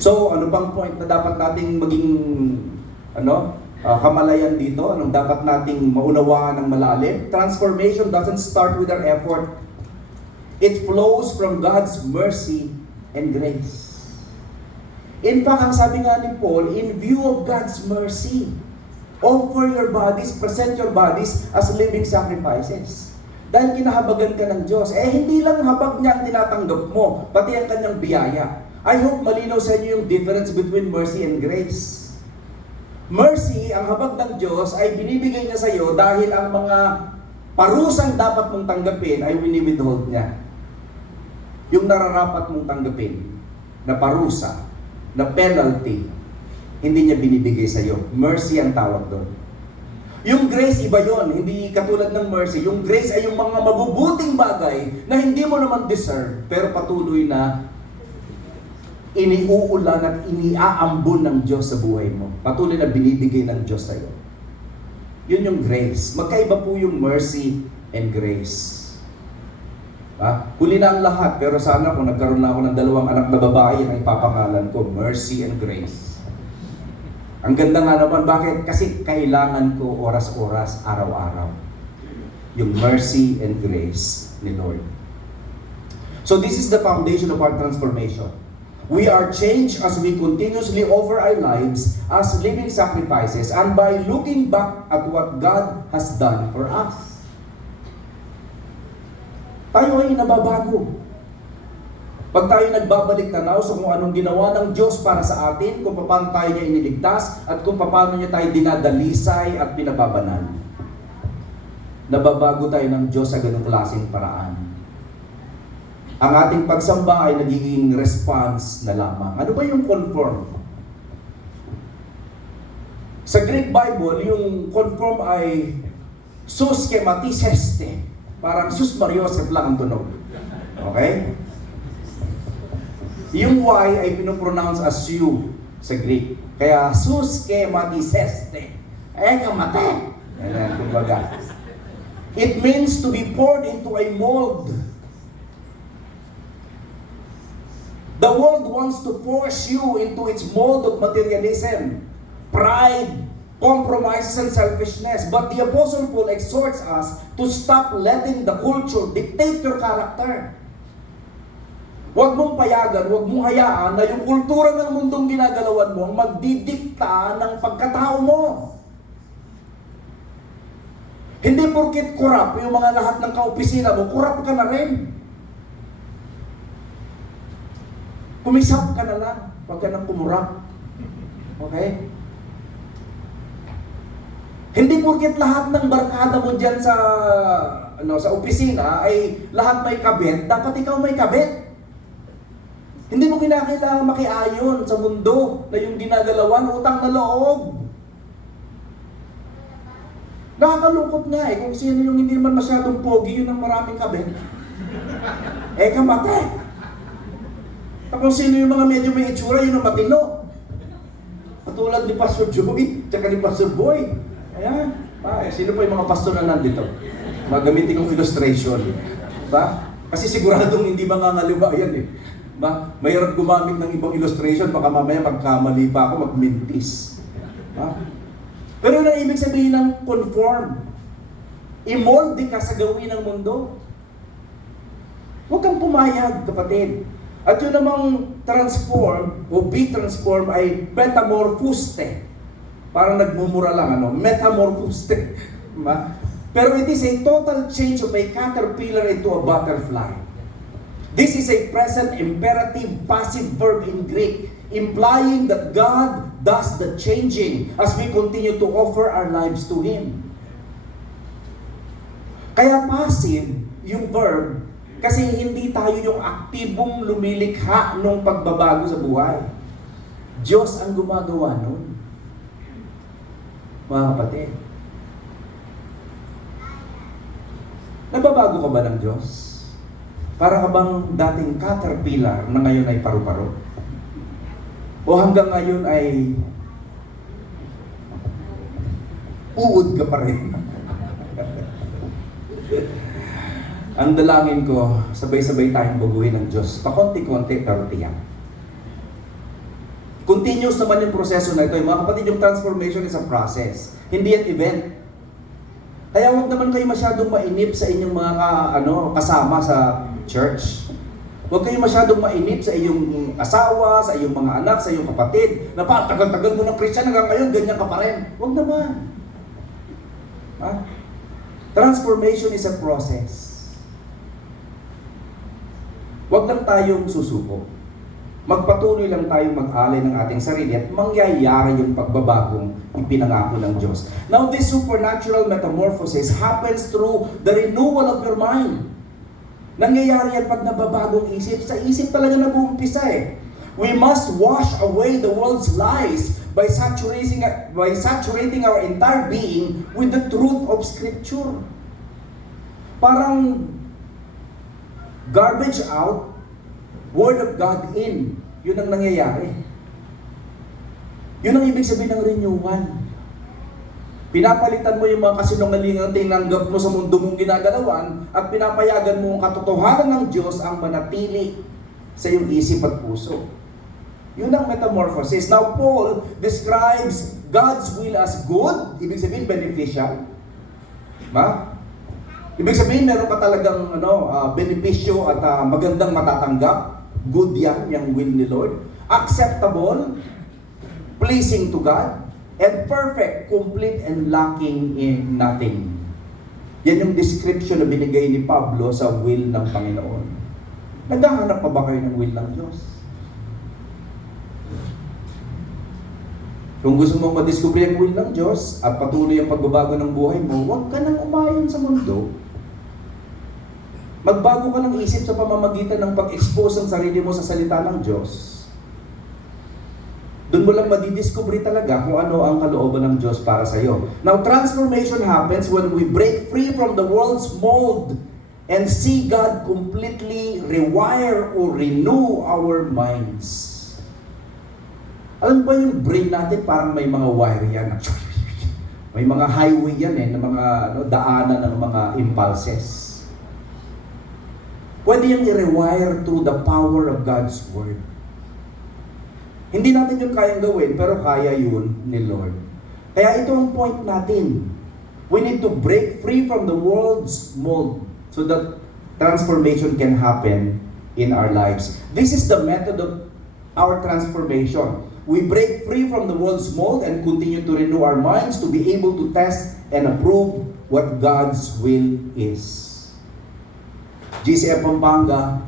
So, ano pang point na dapat nating maging kamalayan dito? Anong dapat nating maunawaan ng malalim? Transformation doesn't start with our effort. It flows from God's mercy and grace. In fact, ang sabi nga ni Paul, in view of God's mercy, offer your bodies, present your bodies as living sacrifices. Dahil kinahabagan ka ng Diyos. Hindi lang habag niya ang tinatanggap mo, pati ang kanyang biyaya. I hope malinaw sa inyo yung difference between mercy and grace. Mercy, ang habag ng Diyos, ay binibigay niya sa iyo dahil ang mga parusang dapat mong tanggapin ay wini-withhold niya. Yung nararapat mong tanggapin na parusa, na penalty, hindi niya binibigay sa iyo. Mercy ang tawag doon. Yung grace, iba yon, hindi katulad ng mercy. Yung grace ay yung mga mabubuting bagay na hindi mo naman deserve, pero patuloy na iniuulan at iniaambon ng Diyos sa buhay mo. Patuloy na binibigay ng Diyos sa iyo. Yun yung grace. Magkaiba po yung mercy and grace. Huli na ang lahat, pero sana kung nagkaroon na ako ng 2 anak na babae, ang ipapangalan ko, mercy and grace. Ang ganda nga naman, bakit? Kasi kailangan ko oras-oras, araw-araw. Yung mercy and grace ni Lord. So this is the foundation of our transformation. We are changed as we continuously offer our lives as living sacrifices and by looking back at what God has done for us. Tayo ay nababago. Pag tayo nagbabalik tanaw sa kung anong ginawa ng Diyos para sa atin, kung paano tayo niya iniligtas, at kung paano niya tayo dinadalisay at pinababanal. Nababago tayo ng Diyos sa ganung klaseng paraan. Ang ating pagsamba ay nagiging response na lamang. Ano ba yung conform? Sa Greek Bible, yung conform ay sus schematiseste. Parang sus mariosep lang ang tunog. Okay? Yung Y ay pinopronounce as U sa Greek. Kaya sus schematiseste. Kamate. Ayan, kumbaga. It means to be poured into a mold. The world wants to force you into its mold of materialism, pride, compromises, and selfishness. But the Apostle Paul exhorts us to stop letting the culture dictate your character. Huwag mong payagan, huwag mong hayaan na yung kultura ng mundong ginagalawan mo ang magdidikta ng pagkatao mo. Hindi porkit kurap yung mga lahat ng kaopisina mo, kurap ka na rin. Kumisap ka na lang, huwag ka nang kumurap. Okay? Hindi porkit lahat ng barkada mo dyan sa opisina ay lahat may kabit, dapat ikaw may kabit. Hindi mo kinakailangan makiayon sa mundo na yung ginagalawan, utang na loob. Nakakalungkot nga kung sino yung hindi man masyadong pogi, yun ang maraming kabit. Kamate. Kung sino yung mga medyo may itsura, yun ang matino. Patulad ni Pastor Joey, tsaka ni Pastor Boy. Ayan. Sino pa yung mga pastor na nandito? Magamitin kong illustration. Ba? Kasi siguradong hindi mangangaliwa yan Ba? Mayroon gumamit ng ibang illustration, baka mamaya magkamali pa ako, magmintis. Ba? Pero na ibig sabihin ng conform. I-mold ka sa gawin ng mundo. Huwag kang pumayag, kapatid. At yun namang transform o be transformed ay metamorphoste. Parang nagmumura lang, metamorphoste. Pero it is a total change of a caterpillar into a butterfly. This is a present imperative passive verb in Greek, implying that God does the changing as we continue to offer our lives to Him. Kaya passive yung verb, kasi hindi tayo yung aktibong lumilikha ng pagbabago sa buhay. Diyos ang gumagawa nun. Mga kapatid, nababago ka ba ng Diyos? Para ka bang dating caterpillar na ngayon ay paru-paro? O hanggang ngayon ay uod ka pa rin? Ang dalangin ko, sabay-sabay tayong baguhin ng Diyos. Pakonti-konti, pero tiyak. Continuous naman yung proseso na ito. Mga kapatid, yung transformation is a process. Hindi yan event. Kaya huwag naman kayo masyadong mainip sa inyong mga kasama sa church. Huwag kayo masyadong mainip sa iyong asawa, sa iyong mga anak, sa iyong kapatid. Na tagal-tagal mo ng Christian hanggang ngayon, ganyan ka pa rin. Huwag naman. Transformation is a process. Huwag lang tayong susuko. Magpatuloy lang tayong mag-alay ng ating sarili at mangyayari yung pagbabagong ipinangako ng Diyos. Now, this supernatural metamorphosis happens through the renewal of your mind. Nangyayari yan pag nababagong isip. Sa isip talaga nag-uumpisa We must wash away the world's lies by saturating our entire being with the truth of Scripture. Parang garbage out, Word of God in. Yun ang nangyayari. Yun ang ibig sabihin ng renewal. Pinapalitan mo yung mga kasinungalingang tinanggap mo sa mundo mong ginagalawan at pinapayagan mo ang katotohanan ng Diyos ang manatili sa iyong isip at puso. Yun ang metamorphosis. Now, Paul describes God's will as good, ibig sabihin beneficial. Ibig sabihin, meron ka talagang benepisyo at magandang matatanggap. Good yan, yung will ni Lord. Acceptable, pleasing to God, and perfect, complete, and lacking in nothing. Yan yung description na binigay ni Pablo sa will ng Panginoon. Naghahanap pa ba kayo ng will ng Diyos? Kung gusto mong madiscover ang will ng Diyos at patuloy ang pagbabago ng buhay mo, huwag ka nang umayon sa mundo. Magbago ka ng isip sa pamamagitan ng pag-expose ng sarili mo sa salita ng Diyos. Doon mo lang madidiscover talaga kung ano ang kalooban ng Diyos para sa iyo. Now, transformation happens when we break free from the world's mold and see God completely rewire or renew our minds. Alam ba yung brain natin parang may mga wire yan. May mga highway yan na mga daanan ng mga impulses. Pwede yung i-rewire through the power of God's Word. Hindi natin yun kayang gawin, pero kaya yun ni Lord. Kaya ito ang point natin. We need to break free from the world's mold so that transformation can happen in our lives. This is the method of our transformation. We break free from the world's mold and continue to renew our minds to be able to test and approve what God's will is. GCF Pampanga,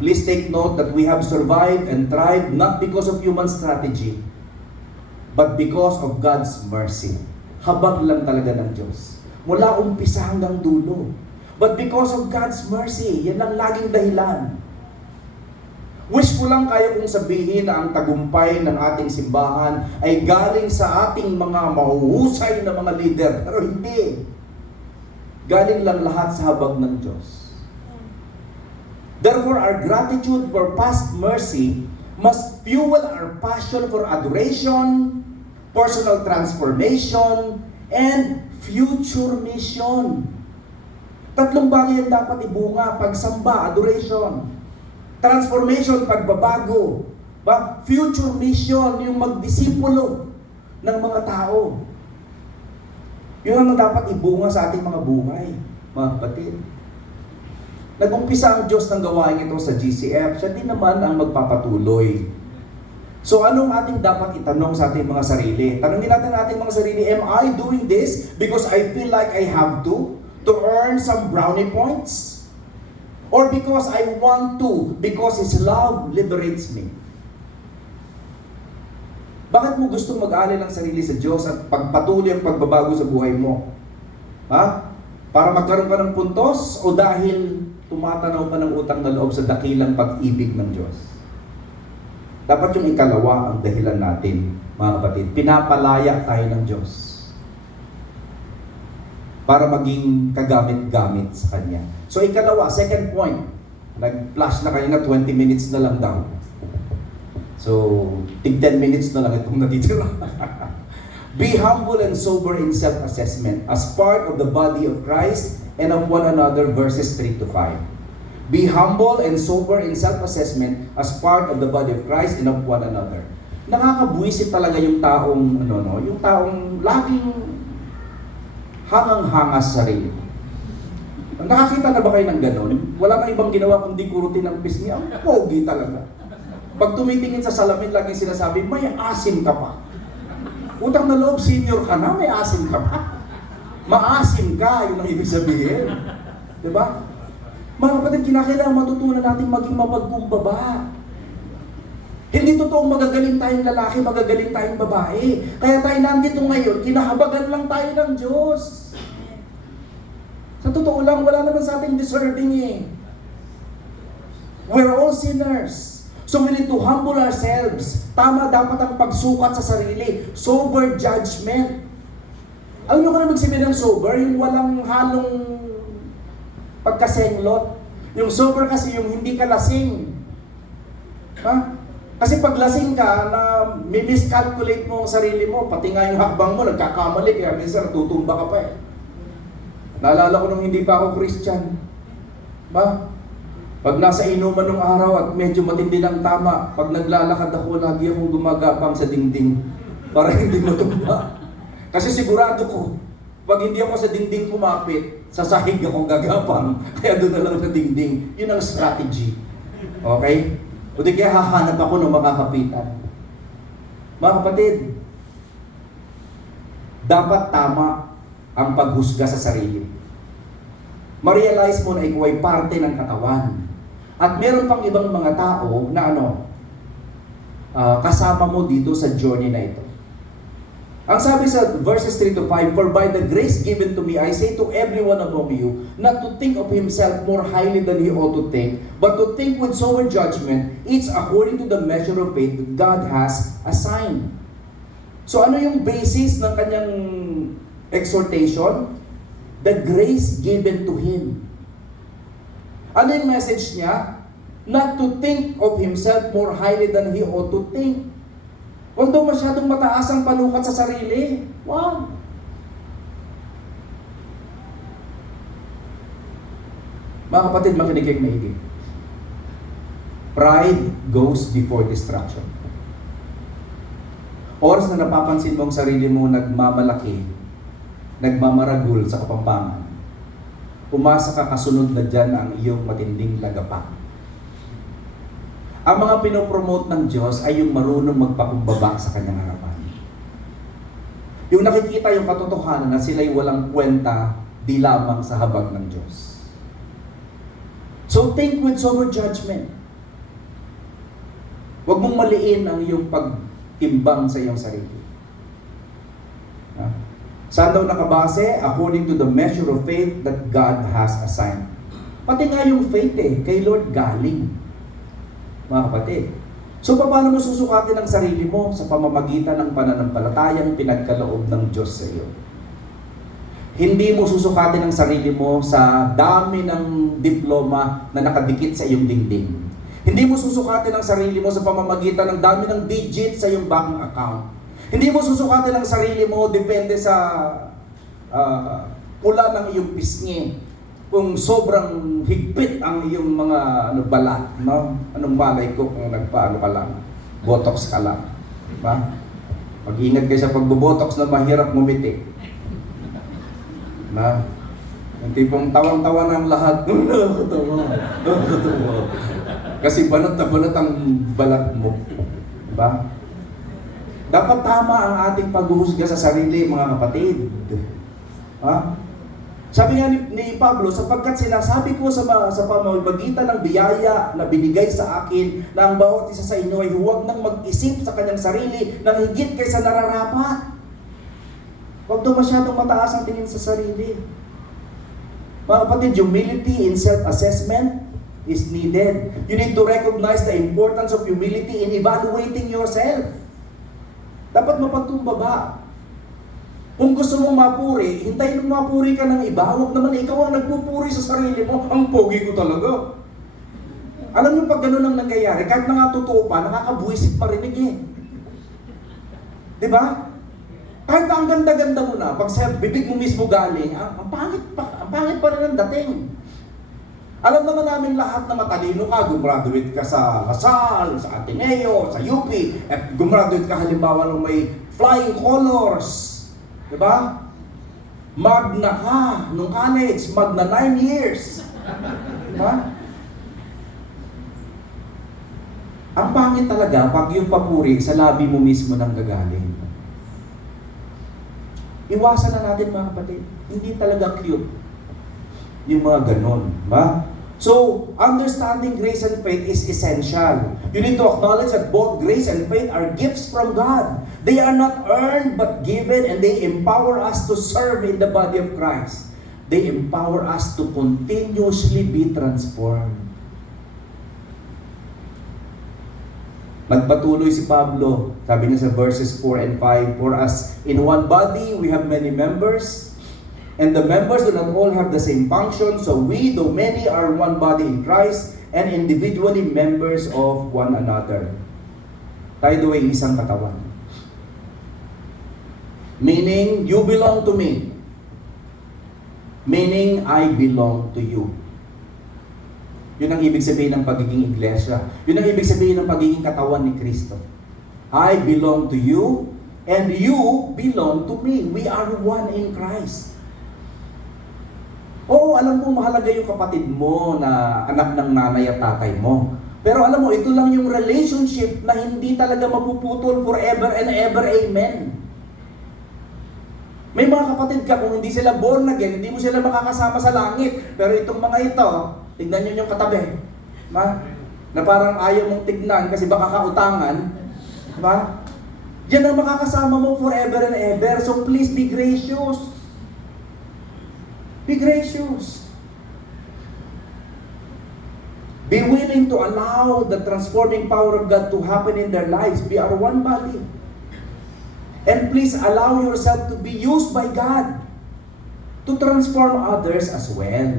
please take note that we have survived and thrived not because of human strategy, but because of God's mercy. Habag lang talaga ng Diyos. Mula umpisa hanggang dulo. But because of God's mercy, yan ang laging dahilan. Wish ko lang kaya kong sabihin na ang tagumpay ng ating simbahan ay galing sa ating mga mahuhusay na mga leader. Pero hindi. Galing lang lahat sa habag ng Diyos. Therefore, our gratitude for past mercy must fuel our passion for adoration, personal transformation, and future mission. Tatlong bagay ang dapat ibunga: pagsamba, adoration; transformation, pagbabago; future mission, yung magdisipulo ng mga tao. Yun ang dapat ibunga sa ating mga buhay, mga kapatid. Nag-umpisa ang Diyos ng gawain ito sa GCF, siya din naman ang magpapatuloy. So anong ating dapat itanong sa ating mga sarili? Tanongin natin ating mga sarili, am I doing this because I feel like I have to earn some brownie points? Or because I want to, because His love liberates me? Bakit mo gustong mag-alay ng sarili sa Diyos at pagpatuloy ang pagbabago sa buhay mo? Ha? Para magkaroon ka ng puntos o dahil tumatanaw ka ng utang na loob sa dakilang pag-ibig ng Diyos? Dapat yung ikalawa ang dahilan natin, mga kapatid. Pinapalaya tayo ng Diyos para maging kagamit-gamit sa Kanya. So ikalawa, second point. Nag-flash na kanina, 20 minutes na lang daw. So, tig 10 minutes na lang itong natitira. Be humble and sober in self-assessment as part of the body of Christ and of one another, verses 3 to 5. Be humble and sober in self-assessment as part of the body of Christ and of one another. Nakakabuisit talaga yung taong, yung taong laging hangang-hanga sa sarili. Nakakita na ba kayo ng gano'n? Wala nang ibang ginawa kundi kurutin ang pisngi. Ang pogi talaga. Pag tumitingin sa salamin, laging sinasabi, may asim ka pa. Utang na loob, senior ka na, may asim ka pa. Maasim ka, yun ang ibig sabihin. Diba? Mga kapatid, kinakailangan matutunan natin maging mapagkumbaba. Hindi totoong magagaling tayong lalaki, magagaling tayong babae. Kaya tayo nandito ngayon, kinahabagan lang tayo ng Diyos. Sa totoo lang, wala naman sa ating deserving eh. We're all sinners. So we need to humble ourselves. Tama dapat ang pagsukat sa sarili. Sober judgment. Alam nyo kung ano magsabihin ng sober? Yung walang halong pagkasenglot. Yung sober kasi yung hindi ka lasing. Ha? Kasi pag lasing ka, na miscalculate mo ang sarili mo, pati nga yung hakbang mo, nagkakamali, kaya minsan natutumba ka pa eh. Naalala ko nung hindi pa ako Christian. Ba? Pag nasa inuman ng araw at medyo matindi ng tama, pag naglalakad ako, lagi akong gumagapang sa dingding para hindi matumba. Kasi sigurado ko, pag hindi ako sa dingding kumapit, sa sahig akong gagapang, kaya doon na lang sa dingding. Yun ang strategy. Okay? O di kaya hahanap ako ng makakapitan. Mga kapatid, dapat tama ang paghusga sa sarili. Ma-realize mo na ikaw ay parte ng katawan. At meron pang ibang mga tao na kasama mo dito sa journey na ito. Ang sabi sa verses 3 to 5, "For by the grace given to me, I say to everyone among you, not to think of himself more highly than he ought to think, but to think with sober judgment, each according to the measure of faith that God has assigned." So ano yung basis ng kanyang exhortation? The grace given to him. Ano yung message niya? Not to think of himself more highly than he ought to think. Although masyadong mataas ang panukat sa sarili. Wow! Mga kapatid, makinig kayong maigi. Pride goes before destruction. Oras na napapansin mo ang sarili mo nagmamalaki, nagmamaragul sa kapampangan, umasa ka kasunod na dyan ang iyong matinding lagapak. Ang mga pinopromote ng Diyos ay yung marunong magpakumbaba sa kanyang harapan. Yung nakikita yung katotohanan na sila'y walang kwenta, di lamang sa habag ng Diyos. So think with sober judgment. Huwag mong maliin ang iyong pagtimbang sa iyong sarili. Saan daw nakabase? According to the measure of faith that God has assigned. Pati nga yung faith kay Lord galing. Mga kapatid. So paano mo susukatin ang sarili mo? Sa pamamagitan ng pananampalatayang pinagkaloob ng Diyos sa iyo. Hindi mo susukatin ang sarili mo sa dami ng diploma na nakadikit sa iyong dingding. Hindi mo susukatin ang sarili mo sa pamamagitan ng dami ng digits sa iyong bank account. Hindi mo susukatin ang sarili mo depende sa pula ng iyong pisngi. Kung sobrang higpit ang iyong mga balat, no? Anong malay ko kung nagpaano ka lang, botox ka lang. Diba? Mag-ingat kayo sa pagbobotox na mahirap ngumiti. Na, yung tipong tawang-tawa ng lahat, nakakatawa. Kasi banat na banat ang balat mo. Diba? Dapat tama ang ating paghuhusga sa sarili, mga kapatid. Ha? Sabi nga ni Pablo, sapagkat sinasabi ko sa pamamagitan ng biyaya na binigay sa akin na ang bawat isa sa inyo ay huwag nang mag-isip sa kanyang sarili ng higit kaysa nararapat. Huwag daw masyadong mataas ang tingin sa sarili. Mga kapatid, humility in self-assessment is needed. You need to recognize the importance of humility in evaluating yourself. Dapat mapagkumbaba. Kung gusto mong mapuri, hintayin mo mapuri ka ng iba. Huwag naman ikaw ang nagpupuri sa sarili mo. Ang pogi ko talaga. Alam niyo pag ganun ang nangyayari, kahit na nga totoo pa, nakakabuisit parinig eh. Diba? Kahit na ang ganda-ganda mo na, pag sa bibig mo mismo galing, ang pangit pa rin ang dating. Alam naman namin lahat na matalino ka, gumraduate ka sa Lasal, sa Ateneo, sa UP, at gumraduate ka halimbawa ng may flying colors. Diba? Magna ka nung college, magna 9 years. Diba? Ang pangit talaga pag yung papuri sa labi mo mismo nang gagaling. Iwasan na natin mga kapatid. Hindi talaga cute yung mga ganon. Diba? So, understanding grace and faith is essential. You need to acknowledge that both grace and faith are gifts from God. They are not earned but given, and they empower us to serve in the body of Christ. They empower us to continuously be transformed. Nagpatuloy si Pablo, sabi niya sa verses 4 and 5, "For as in one body we have many members, and the members do not all have the same function, so we, though many, are one body in Christ, and individually members of one another." Tayo daw ay isang katawan. Meaning, you belong to me. Meaning, I belong to you. Yun ang ibig sabihin ng pagiging iglesia. Yun ang ibig sabihin ng pagiging katawan ni Kristo. I belong to you, and you belong to me. We are one in Christ. Oo, alam mo, mahalaga yung kapatid mo na anak ng nanay at tatay mo. Pero alam mo, ito lang yung relationship na hindi talaga mapuputol forever and ever. Amen. May mga kapatid ka, kung hindi sila born again, hindi mo sila makakasama sa langit. Pero itong mga ito, tignan nyo yung katabi. Na parang ayaw mong tignan kasi baka kautangan. Yan ang makakasama mo forever and ever. So please be gracious. Be gracious. Be willing to allow the transforming power of God to happen in their lives. We are one body. And please allow yourself to be used by God to transform others as well.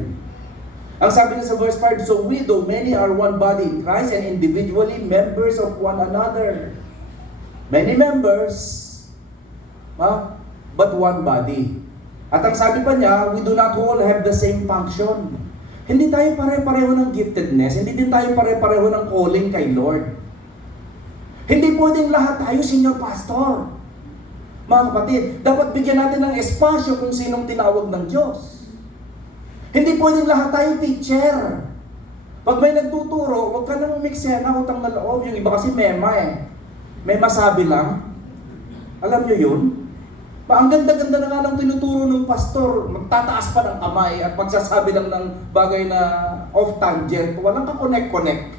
Ang sabi niya sa verse 5, so we, though many are one body in Christ and individually members of one another. Many members, but one body. At ang sabi pa niya, we do not all have the same function. Hindi tayo pare-pareho ng giftedness, hindi din tayo pare-pareho ng calling kay Lord. Hindi pwedeng lahat tayo senior pastor. Mga kapatid, dapat bigyan natin ng espasyo kung sinong tinawag ng Diyos. Hindi pwedeng lahat tayo teacher. Pag may nagtuturo, huwag ka nang umiksena, utang na loob. Yung iba kasi mema May masabi lang. Alam nyo yun? Ang ganda-ganda na nga ng tinuturo ng pastor, magtataas pa ng kamay at magsasabi lang ng bagay na off-tangent, walang ka-connect-connect.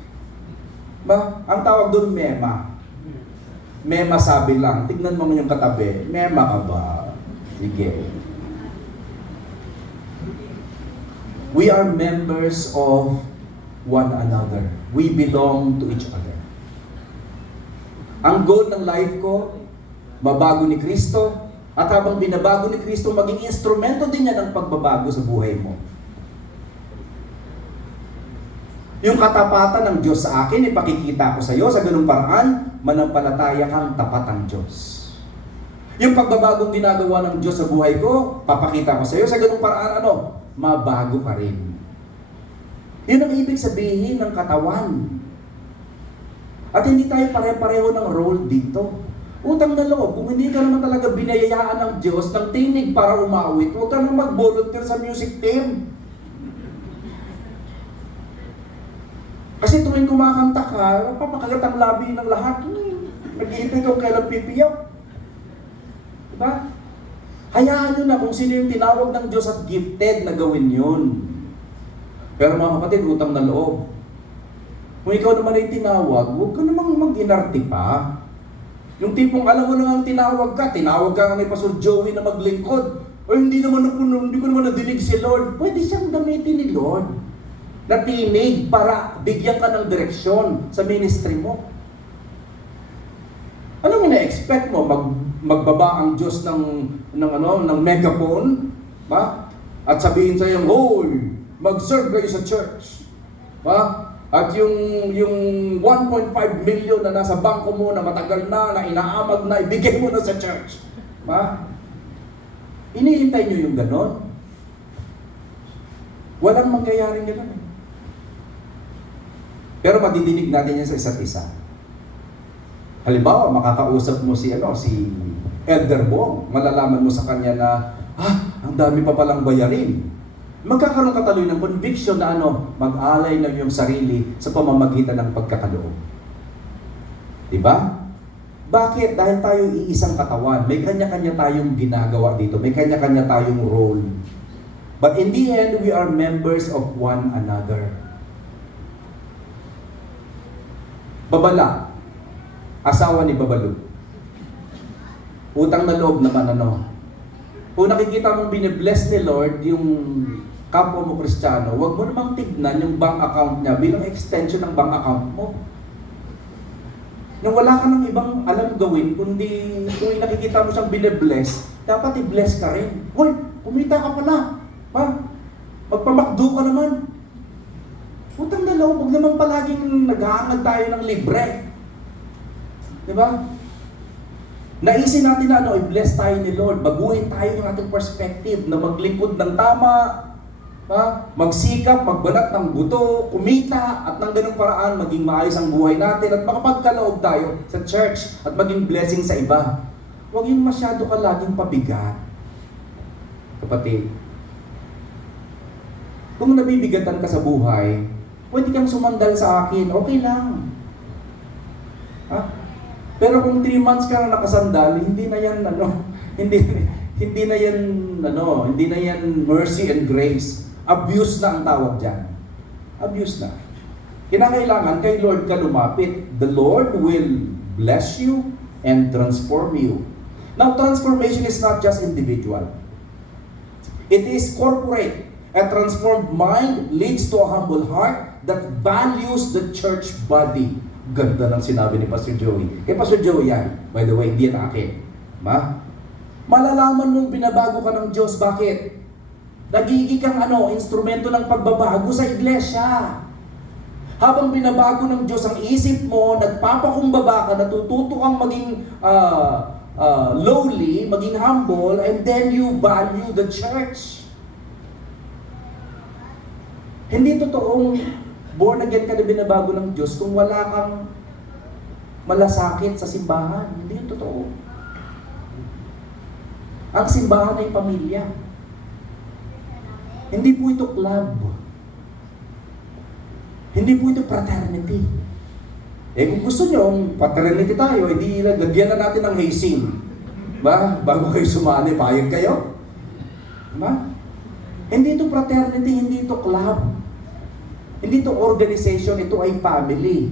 Ang tawag doon mema. Mema sabi lang. Tignan mo yung katabi. Mema ka ba? Sige. We are members of one another. We belong to each other. Ang goal ng life ko, mabago ni Kristo, at habang binabago ni Kristo, maging instrumento din niya ng pagbabago sa buhay mo. Yung katapatan ng Diyos sa akin, ipakikita ko sa iyo sa ganung paraan, manampalataya kang tapat ang Diyos. Yung pagbabagong ginagawa ng Diyos sa buhay ko, papakita ko sa iyo sa ganung paraan, mabago ka rin. Yun ang ibig sabihin ng katawan. At hindi tayo pare-pareho ng role dito. Utang na loob, kung hindi ka naman talaga binayayaan ng Diyos ng tinig para umawit, huwag ka nang mag-volunteer sa music team. Kasi tuwing kumakanta ka, papakagat ang labi ng lahat. Nag-iipin kung kailan pipiyak. Diba? Hayaan nyo na kung sino yung tinawag ng Diyos at gifted na gawin yun. Pero mga kapatid, utang na loob. Kung ikaw naman ay tinawag, huwag ka namang mag-inarte pa. Yung tipong alam mo na ang tinawag ka nga kay Pastor Joey na maglingkod. O hindi ko naman nadinig si Lord. Pwede siyang gamitin ni Lord na tinig para bigyan ka ng direksyon sa ministry mo. Anong ina-expect mo? Magbaba ang Diyos ng megaphone? At sabihin sa iyo, hoy, mag-serve kayo sa church. At yung 1.5 million na nasa bangko mo na matagal na inaamag na, ibigay mo na sa church. Inihintay nyo yung ganon? Walang mangyayaring ganon. Pero madidinig natin yan sa isa't isa. Halimbawa, makakausap mo si Elder Bong, malalaman mo sa kanya na, ang dami pa palang bayarin. Magkakaroon ka tuloy ng conviction na mag-alay ng iyong sarili sa pamamagitan ng pagkakaloob. Diba? Bakit? Dahil tayo iisang katawan. May kanya-kanya tayong ginagawa dito. May kanya-kanya tayong role. But in the end, we are members of one another. Babala, asawa ni Babalu. Utang na loob naman Kung nakikita mong binibless ni Lord yung kapwa mo Kristiyano, huwag mo namang tignan yung bank account niya bilang extension ng bank account mo. Nang wala ka ng ibang alam gawin, kundi kung nakikita mo siyang binibless, dapat i-bless ka rin. Hoy, kumita ka pala. Magpamakdo ka naman. Utang na loob, huwag naman palaging naghahangad tayo ng libre. Diba? Naisin natin na i-bless tayo ni Lord, baguhin tayo ng ating perspective na maglingkod ng tama, magsikap, magbanat ng buto, kumita, at ng ganung paraan maging maayos ang buhay natin at makapagkaloob tayo sa church at maging blessing sa iba. Huwag yung masyado ka laging pabigat. Kapatid, kung nabibigatan ka sa buhay, pwede kang sumandal sa akin, okay lang. Pero kung 3 months ka na nakasandal, hindi na yan, hindi na yan, hindi na yan mercy and grace. Abuse na ang tawag dyan. Abuse na. Kinakailangan kay Lord ka lumapit. The Lord will bless you and transform you. Now, transformation is not just individual. It is corporate. A transformed mind leads to a humble heart that values the church body. Ganda ng sinabi ni Pastor Joey. Pastor Joey yan. By the way, hindi yan akin. Malalaman mong binabago ka ng Diyos. Bakit? Nagiging kang instrumento ng pagbabago sa iglesia. Habang binabago ng Diyos ang isip mo, nagpapakumbaba ka, natututo kang maging lowly, maging humble, and then you value the church. Hindi totoong born again ka na binabago ng Diyos kung wala kang malasakit sa simbahan. Hindi yun totoo. Ang simbahan ay pamilya. Hindi po ito club. Hindi po ito fraternity. Kung gusto nyo, fraternity tayo, hindi lagyan na natin ng hazing. Bago kayo sumali, payag kayo? Hindi ito fraternity, hindi ito club. Hindi ito organization, ito ay family.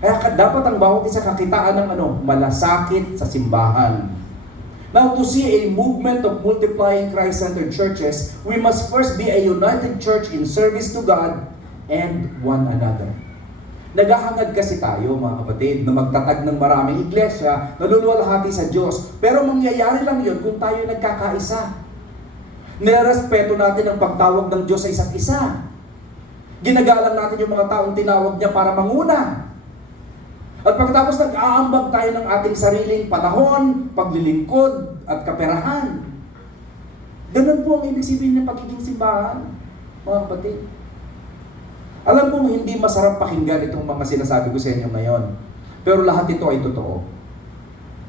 Kaya dapat ang bawat isa kakitaan ng malasakit sa simbahan. Now, to see a movement of multiplying Christ-centered churches, we must first be a united church in service to God and one another. Naghahangad kasi tayo, mga kapatid, na magtatag ng maraming iglesia, naluluwalhati sa Diyos. Pero mangyayari lang yun kung tayo nagkakaisa. Nirespeto natin ang pagtawag ng Diyos sa isa't isa. Ginagalang natin yung mga taong tinawag niya para manguna. At pagkatapos nag-aambag tayo ng ating sariling panahon, paglilingkod, at kaperahan. Ganun po ang ibig sabihin ng pagiging simbahan, mga kapatid. Alam mo, hindi masarap pakinggan itong mga sinasabi ko sa inyo ngayon. Pero lahat ito ay totoo.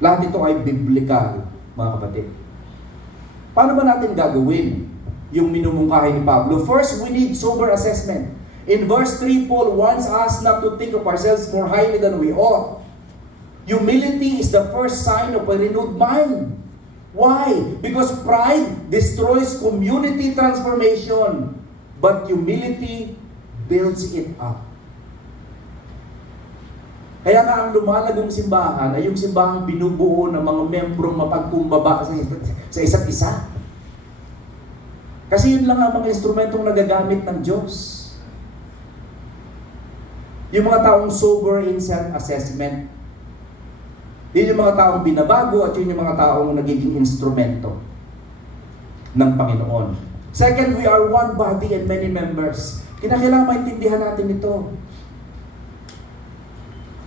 Lahat ito ay biblical, mga kapatid. Paano ba natin gagawin yung minumungkahi ni Pablo? First, we need sober assessment. In verse 3, Paul wants us not to think of ourselves more highly than we ought. Humility is the first sign of a renewed mind. Why? Because pride destroys community transformation, but humility builds it up. Kaya nga ang lumalagong simbahan ay yung simbahang binubuo ng mga membrong mapagkumbaba sa isa't isa. Kasi yun lang ang mga instrumentong nagagamit ng Diyos. Yung mga taong sober in self-assessment. Yun yung mga taong binabago at yun yung mga taong nagiging instrumento ng Panginoon. Second, we are one body and many members. Kinakailangan maintindihan natin ito.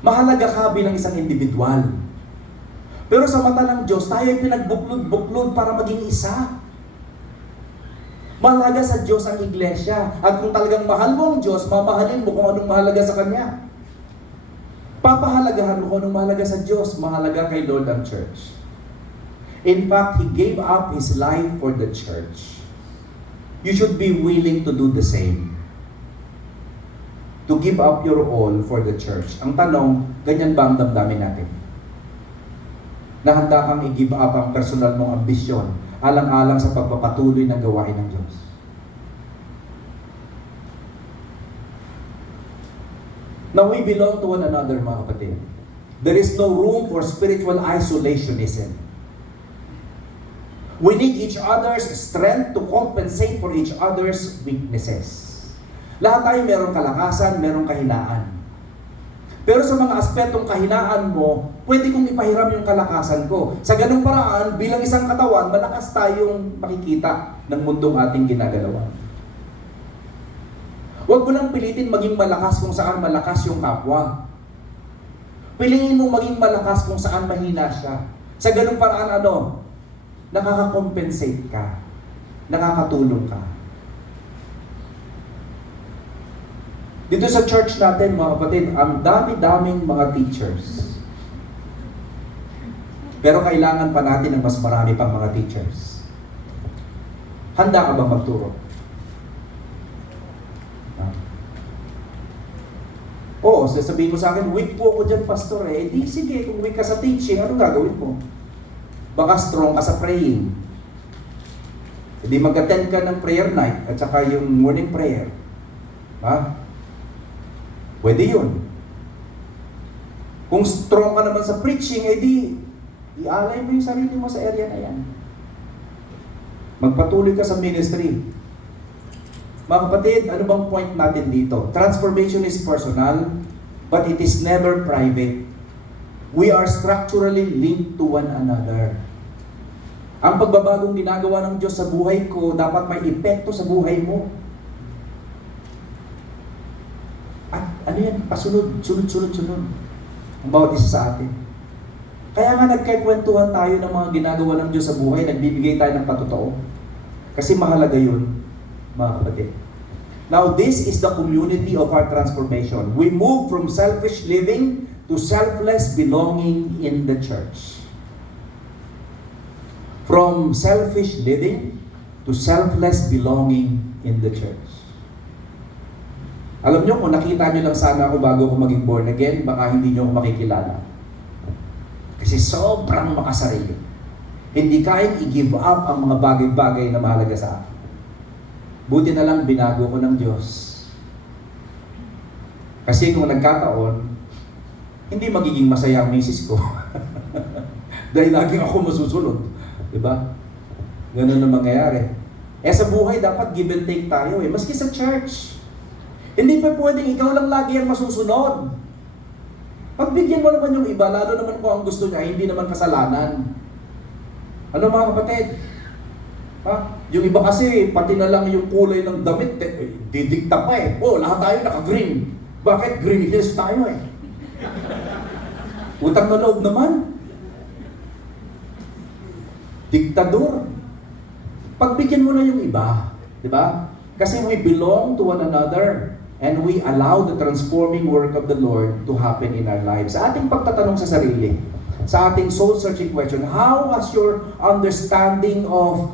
Mahalaga ka bilang isang individual. Pero sa mata ng Diyos, tayo ay pinagbuklod-buklod para maging isa. Mahalaga sa Diyos ang iglesia. At kung talagang mahal mo ang Diyos, mamahalin mo kung anong mahalaga sa Kanya. Papahalagahan mo kung anong mahalaga sa Diyos. Mahalaga kay Lord ang church. In fact, He gave up His life for the church. You should be willing to do the same. To give up your all for the church. Ang tanong, ganyan ba ang damdamin natin? Na handa kang i-give up ang personal mong ambisyon alang-alang sa pagpapatuloy ng gawain ng Diyos. Now, we belong to one another, mga kapatid. There is no room for spiritual isolationism. We need each other's strength to compensate for each other's weaknesses. Lahat tayo merong kalakasan, merong kahinaan. Pero sa mga aspetong kahinaan mo, pwede kong ipahiram yung kalakasan ko. Sa ganung paraan, bilang isang katawan, malakas tayong makikita ng mundong ating ginagalawan. Huwag mo nang pilitin maging malakas kung saan malakas yung kapwa. Piliin mo maging malakas kung saan mahina siya. Sa ganung paraan, nakaka-compensate ka. Nakakatulong ka. Dito sa church natin, mga kapatid, ang dami-daming mga teachers. Pero kailangan pa natin ng mas marami pang mga teachers. Handa ka ba magturo? Oo, sasabihin mo sa akin, weak po ako dyan, pastor. Di sige, kung weak ka sa teaching, anong gagawin mo? Baka strong ka sa praying. Hindi mag-attend ka ng prayer night at saka yung morning prayer. Ha? Pwede yun. Kung strong ka naman sa preaching, edi ialay mo yung sarili mo sa area na yan. Magpatuloy ka sa ministry. Mga kapatid, ano bang point natin dito? Transformation is personal, but it is never private. We are structurally linked to one another. Ang pagbabagong ginagawa ng Diyos sa buhay ko, dapat may epekto sa buhay mo. At ano yan? Pasunod, sunod. Ang bawat isa sa atin. Kaya nga nagkikwentuhan tayo ng mga ginagawa ng Diyos sa buhay, nagbibigay tayo ng patotoo. Kasi mahalaga yun, mga kapatid. Now, this is the community of our transformation. We move from selfish living to selfless belonging in the church. From selfish living to selfless belonging in the church. Alam nyo, kung nakita nyo lang sana ako bago ako maging born again, baka hindi nyo ako makikilala. Kasi sobrang makasarili. Hindi kayang i-give up ang mga bagay-bagay na mahalaga sa akin. Buti na lang binago ko ng Diyos. Kasi kung nagkataon, hindi magiging masaya ang misis ko. Dahil laging ako masusunod. Diba? Ganun ang mangyayari. Sa buhay, dapat give and take tayo eh. Maski sa church. Hindi pa pwedeng ikaw lang lagi ang masusunod. Pagbigyan mo naman yung iba, lalo naman kung ang gusto niya, hindi naman kasalanan. Ano mga kapatid? Ha? Yung iba kasi, pati na lang yung kulay ng damit, didikta pa eh. Oh, lahat tayo naka-green. Bakit green hills tayo eh? Utang na loob naman. Diktador. Pagbigyan mo na yung iba, di ba? Kasi we belong to one another and we allow the transforming work of the Lord to happen in our lives. Sa ating pagtatanong sa sarili, sa ating soul-searching question, how has your understanding of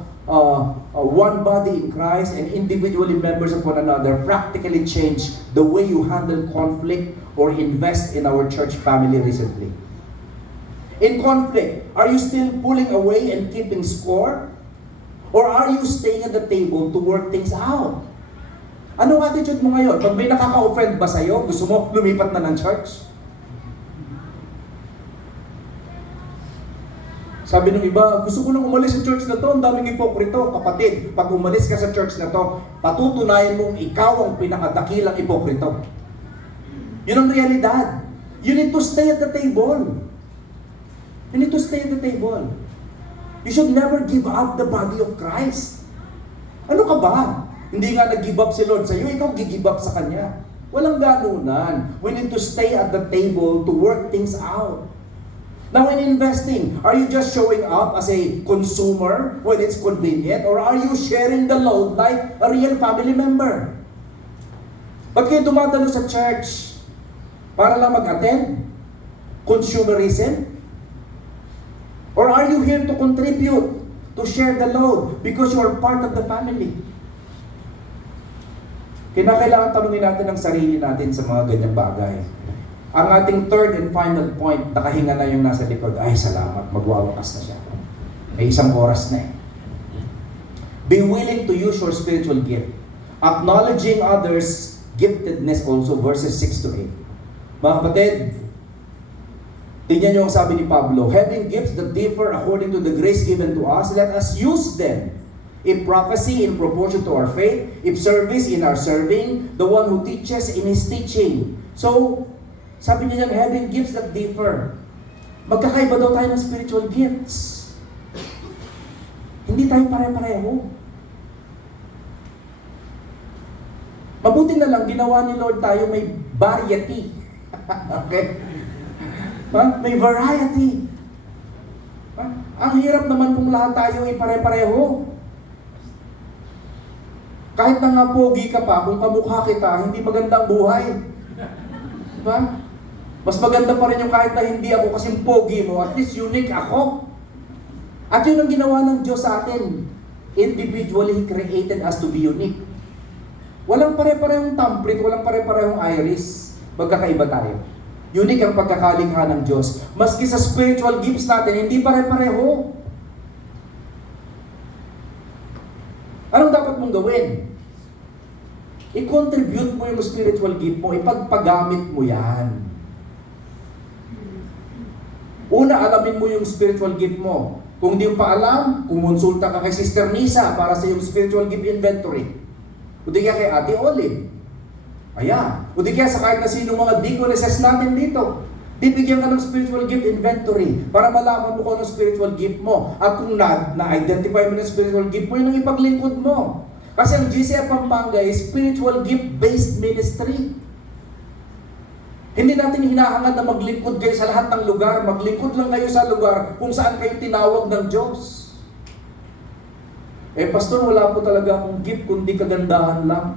one body in Christ and individually members of one another practically changed the way you handle conflict or invest in our church family recently? In conflict, are you still pulling away and keeping score? Or are you staying at the table to work things out? Anong attitude mo ngayon? Pag may nakaka-offend ba sa'yo, gusto mo lumipat na ng church? Sabi ng iba, gusto ko nang umalis sa church na to, ang daming ipokrito. Kapatid, pag umalis ka sa church na to, patutunayan mong ikaw ang pinakadakilang ipokrito. Yun ang realidad. You need to stay at the table. You need to stay at the table. You should never give up the body of Christ. Ano ka ba? Hindi nga nag-give up si Lord sa'yo, ikaw gi-give up sa Kanya. Walang ganunan. We need to stay at the table to work things out. Now in investing, are you just showing up as a consumer when it's convenient? Or are you sharing the load like a real family member? Ba't kayo dumadalo sa church? Para lang mag-attend? Consumerism? Or are you here to contribute, to share the load because you are part of the family? Kinakailangan tanungin natin ang sarili natin sa mga ganyang bagay. Ang ating third and final point, nakahinga na yung nasa likod. Ay, salamat, magwawakas na siya. May 1 oras na eh. Be willing to use your spiritual gift. Acknowledging others' giftedness also, verses 6 to 8. Mga kapatid, tingnan niyo ang sabi ni Pablo, having gifts that differ according to the grace given to us, let us use them. If prophecy, in proportion to our faith. If service, in our serving. The one who teaches, in his teaching. So, sabi niya yan, having gifts that differ. Magkakaiba daw tayo ng spiritual gifts. Hindi tayo pare-pareho. Mabuti na lang, ginawa ni Lord tayo may variety. Okay? May variety. Ang hirap naman kung lahat tayo ay pare-pareho. Kahit na nga pogi ka pa, kung kamukha kita, hindi maganda ang buhay. Diba? Mas maganda pa rin yung kahit na hindi ako kasing pogi mo, at least unique ako. At yun ang ginawa ng Diyos sa atin. Individually, He created us to be unique. Walang pare-parehong thumbprint, walang pare-parehong iris. Magkakaiba tayo. Unique ang pagkakalikha ng Diyos. Maski sa spiritual gifts natin, hindi pare-pareho. Anong dapat mong gawin? I-contribute mo yung spiritual gift mo, ipagpagamit mo yan. Una, alamin mo yung spiritual gift mo. Kung di mo pa alam, kumonsulta ka kay Sister Nisa para sa yung spiritual gift inventory. O di kaya kay Ate Olive. Ayan. O di kaya sa kahit na sino mga deaconesses natin dito. Bibigyan ka ng spiritual gift inventory para malaman mo kung anong spiritual gift mo. At kung na-identify mo ng spiritual gift mo, yun ang ipaglingkod mo. Kasi ang GCF Pampanga is spiritual gift-based ministry. Hindi natin hinahangad na maglingkod kayo sa lahat ng lugar. Maglingkod lang kayo sa lugar kung saan kayo tinawag ng Diyos. Pastor, wala po talaga akong gift kundi kagandahan lang.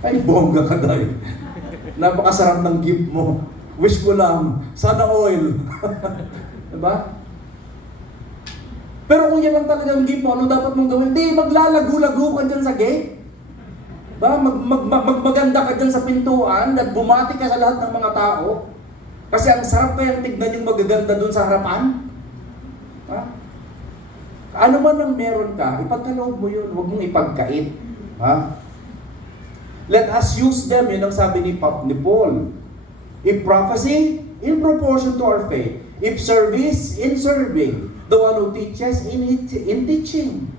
Ay, bongga ka dahil. Napakasarap ng gift mo. Wish ko lang, sana oil. Diba? Pero kung yan lang talagang gift mo, ano dapat mong gawin? Hindi, maglalago-lago ka dyan sa gate. Ba? Magmaganda ka dyan sa pintuan at bumati ka sa lahat ng mga tao. Kasi ang sarap kayang tignan yung magaganda dun sa harapan. Ha? Ano man ang meron ka, ipagkaloob mo yun. Huwag mong ipagkait. Ha? Let us use them, yun ang sabi ni Paul. If prophecy, in proportion to our faith. If service, in serving. The one who teaches, in teaching.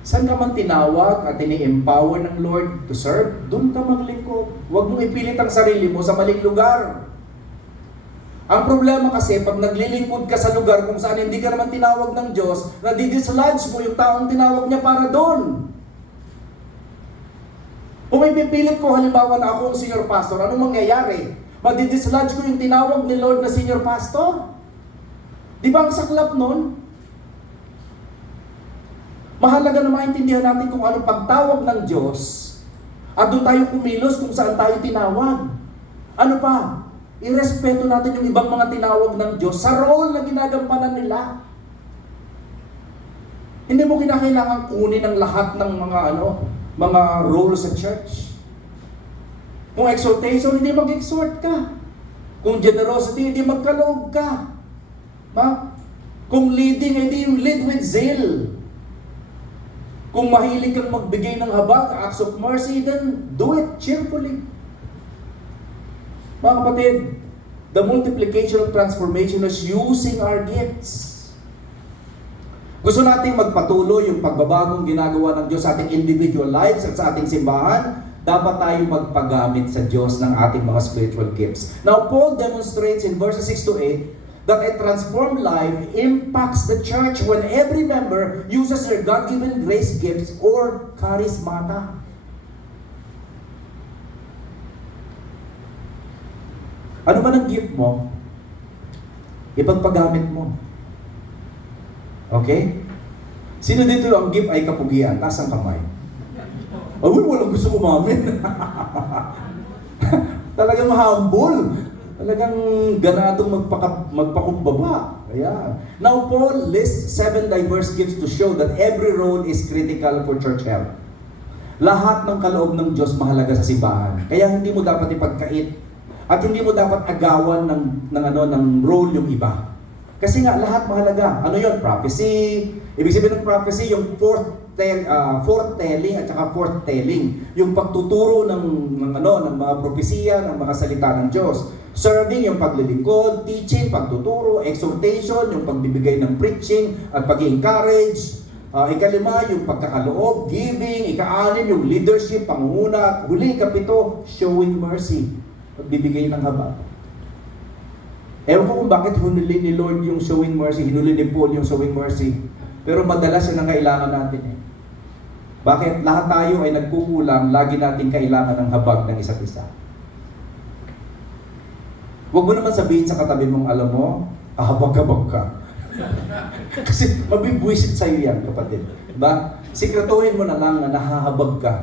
Saan ka man tinawag at ini-empower ng Lord to serve, doon ka maglingkod. Huwag mong ipilit ang sarili mo sa maling lugar. Ang problema kasi, pag naglilingkod ka sa lugar kung saan hindi ka naman tinawag ng Diyos, nadidislodge mo yung taong tinawag niya para doon. Kung may pipilit ko, halimbawa na ako ang senior pastor, anong mangyayari? Madidislodge ko yung tinawag ni Lord na senior pastor? Di ba ang saklap nun? Mahalaga na maintindihan natin kung anong pagtawag ng Diyos at doon tayo kumilos kung saan tayo tinawag. Ano pa? Irespeto natin yung ibang mga tinawag ng Diyos sa role na ginagampanan nila. Hindi mo kinakailangan kunin ang lahat ng mga role sa church. Kung exhortation, hindi mag-exhort ka. Kung generosity, hindi magkaloob ka. Kung leading, hindi lead with zeal. Kung mahilig kang magbigay ng habag, acts of mercy, then do it cheerfully. Mga kapatid, the multiplication of transformation is using our gifts. Gusto nating magpatuloy yung pagbabagong ginagawa ng Diyos sa ating individual lives at sa ating simbahan, dapat tayo magpagamit sa Diyos ng ating mga spiritual gifts. Now, Paul demonstrates in verses 6 to 8 that a transformed life impacts the church when every member uses their God-given grace gifts or charismata. Ano man ang gift mo, ipagpagamit mo. Okay? Sino dito ang gift ay kapugian? Taas ang kamay. Ay, walang gusto umamin. Talagang humble. Talagang ganadong magpakumbaba. Ayan. Now, Paul lists 7 diverse gifts to show that every role is critical for church health. Lahat ng kaloob ng Diyos mahalaga sa simbahan. Kaya hindi mo dapat ipagkait at hindi mo dapat agawan ng role yung iba. Kasi nga, lahat mahalaga. Ano yun? Prophecy. Ibig sabihin ng prophecy, yung foretelling at saka forthtelling. Yung pagtuturo ng mga propesiya, ng mga salita ng Diyos. Serving, yung paglilingkod. Teaching, pagtuturo. Exhortation, yung pagbibigay ng preaching at pag-encourage. Ikalima, yung pagkakaloob. Giving. Ika-anim, yung leadership, pangunguna. Huli, ikapito, showing mercy. Pagbibigay ng habag. Ewan ko kung bakit hinuli ni Lord yung showing mercy, hinuli ni Paul yung showing mercy. Pero madalas yun ang kailangan natin eh. Bakit? Lahat tayo ay nagkukulang, lagi natin kailangan ng habag ng isa't isa. Huwag mo naman sabihin sa katabi mong, alam mo, kahabag-habag ka. Kasi mabibwisit sa'yo yan, kapatid. Diba? Sikretuhin mo na lang na nahahabag ka.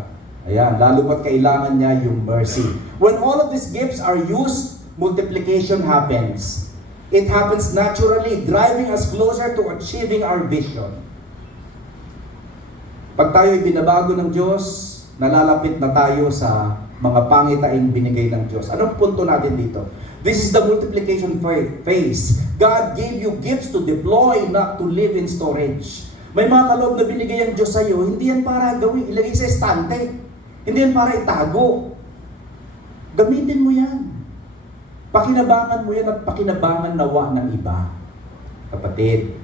Ayan, lalo pat kailangan niya yung mercy. When all of these gifts are used, multiplication happens. It happens naturally, driving us closer to achieving our vision. Pag tayo'y binabago ng Diyos, nalalapit na tayo sa mga pangitaing binigay ng Diyos. Anong punto natin dito? This is the multiplication phase. God gave you gifts to deploy, not to live in storage. May mga kaloob na binigay ang Diyos sa'yo, hindi yan para gawin, ilagay sa estante. Hindi yan para itago. Gamitin mo yan. Pakinabangan mo yan at pakinabangan nawa ng iba. Kapatid,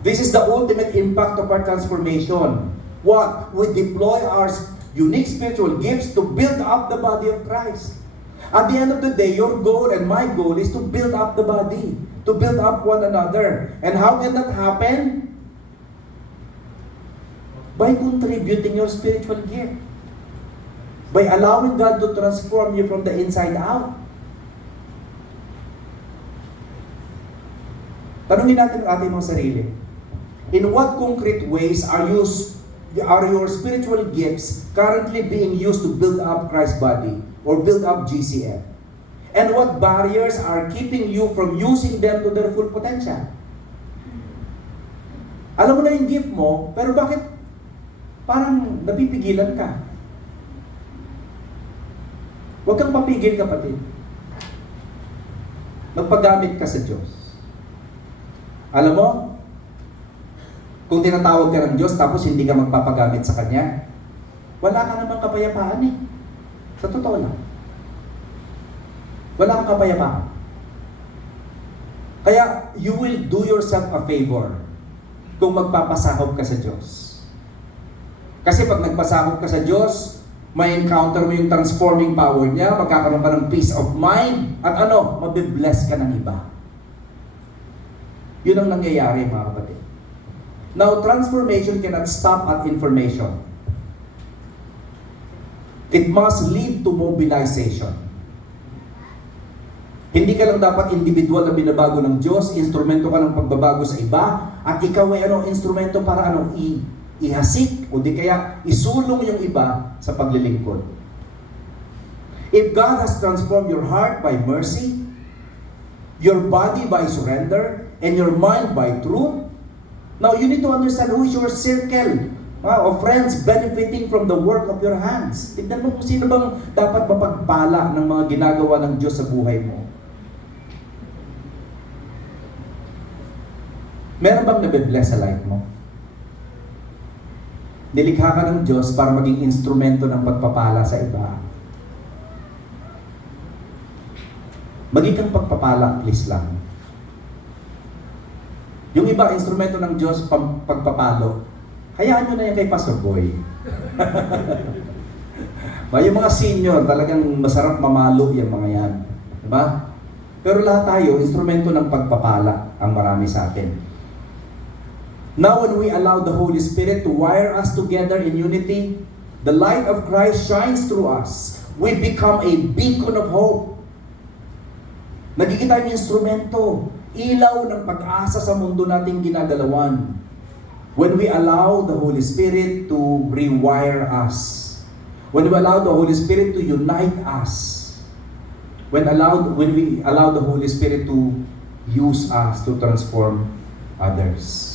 this is the ultimate impact of our transformation. What? We deploy our unique spiritual gifts to build up the body of Christ. At the end of the day, your goal and my goal is to build up the body, to build up one another. And how can that happen? By contributing your spiritual gift. By allowing God to transform you from the inside out. Tanungin natin ang ating mga sarili. In what concrete ways are your spiritual gifts currently being used to build up Christ's body or build up GCF? And what barriers are keeping you from using them to their full potential? Alam mo na yung gift mo, pero bakit parang napipigilan ka? Huwag kang papigil, kapatid. Magpagamit ka sa Diyos. Alam mo, kung tinatawag ka ng Diyos tapos hindi ka magpapagamit sa Kanya, wala ka namang kapayapaan eh. Sa totoo lang. Wala kang kapayapaan. Kaya, you will do yourself a favor kung magpapasakop ka sa Diyos. Kasi pag nagpasakop ka sa Diyos, may encounter mo yung transforming power niya, magkakaroon ka ng peace of mind, at mabibless ka ng iba. Yun ang nangyayari, mga kapatid. Now, transformation cannot stop at information. It must lead to mobilization. Hindi ka lang dapat individual na binabago ng Diyos, instrumento ka ng pagbabago sa iba, at ikaw ay instrumento para ihasik o di kaya isulong yung iba sa paglilingkod. If God has transformed your heart by mercy, your body by surrender, and your mind by truth, now you need to understand who is your circle of friends benefiting from the work of your hands. Tignan mo kung sino bang dapat mapagpala ng mga ginagawa ng Diyos sa buhay mo. Meron bang nabibless sa life mo? Nilikha ka ng Diyos para maging instrumento ng pagpapala sa iba. Maging kang pagpapala, please lang. Yung iba, instrumento ng Diyos, pagpapalo. Hayaan nyo na yan kay Pastor Boy. Yung mga senior, talagang masarap mamalo yung mga yan. Diba? Pero lahat tayo, instrumento ng pagpapala ang marami sa atin. Now when we allow the Holy Spirit to wire us together in unity, the light of Christ shines through us. We become a beacon of hope. Nagiging tayong instrumento, ilaw ng pag-asa sa mundo nating ginagalawan. When we allow the Holy Spirit to rewire us. When we allow the Holy Spirit to unite us. When we allow the Holy Spirit to use us to transform others.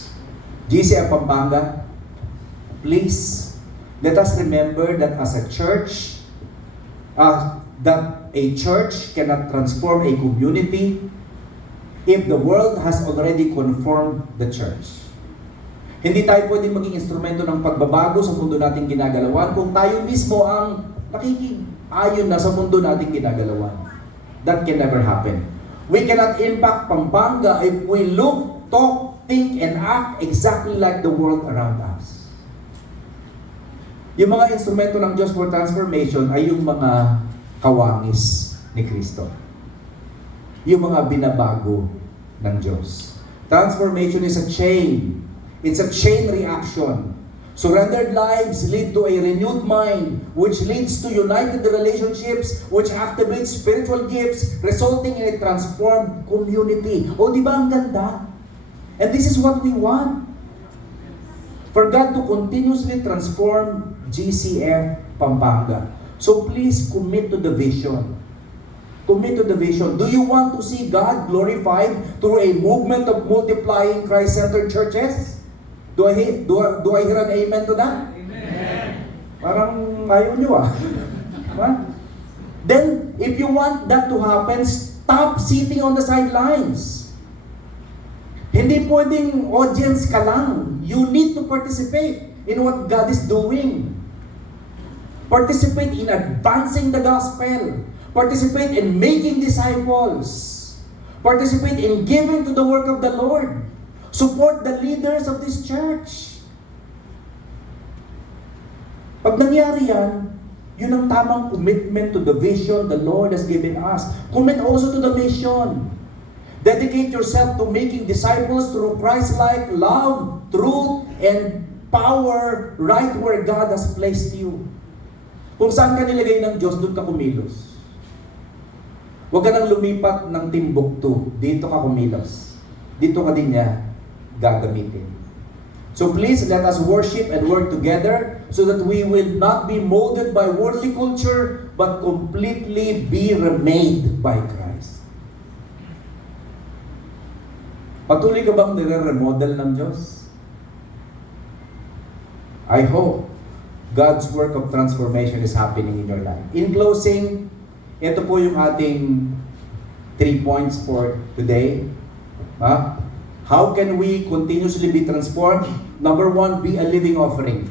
GCF Pampanga, please, let us remember that as a church, that a church cannot transform a community if the world has already conformed the church. Hindi tayo pwedeng maging instrumento ng pagbabago sa mundo nating ginagalawan kung tayo mismo ang nakikiayon na sa mundo nating ginagalawan. That can never happen. We cannot impact Pampanga if we look, talk, think, and act exactly like the world around us. Yung mga instrumento ng Diyos for transformation ay yung mga kawangis ni Kristo. Yung mga binabago ng Diyos. Transformation is a chain. It's a chain reaction. Surrendered lives lead to a renewed mind, which leads to united relationships, which activates spiritual gifts, resulting in a transformed community. O, di ba ang ganda? And this is what we want. For God to continuously transform GCF Pampanga. So please commit to the vision. Commit to the vision. Do you want to see God glorified through a movement of multiplying Christ-centered churches? Do I hear an amen to that? Amen. Parang ayaw nyo Then, if you want that to happen, stop sitting on the sidelines. Hindi pwedeng audience ka lang. You need to participate in what God is doing. Participate in advancing the gospel. Participate in making disciples. Participate in giving to the work of the Lord. Support the leaders of this church. Pag nangyari yan, yun ang tamang commitment to the vision the Lord has given us. Commit also to the mission. Dedicate yourself to making disciples through Christ-like love, truth, and power right where God has placed you. Kung saan ka nilagay ng Diyos, doon ka kumilos. Huwag ka nang lumipat ng Timbuktu. Dito ka kumilos. Dito ka din niya gagamitin. So please, let us worship and work together so that we will not be molded by worldly culture, but completely be remade by Christ. Patuloy ka bang nire-remodel ng Diyos? I hope God's work of transformation is happening in your life. In closing, ito po yung ating 3 points for today. How can we continuously be transformed? Number 1, be a living offering.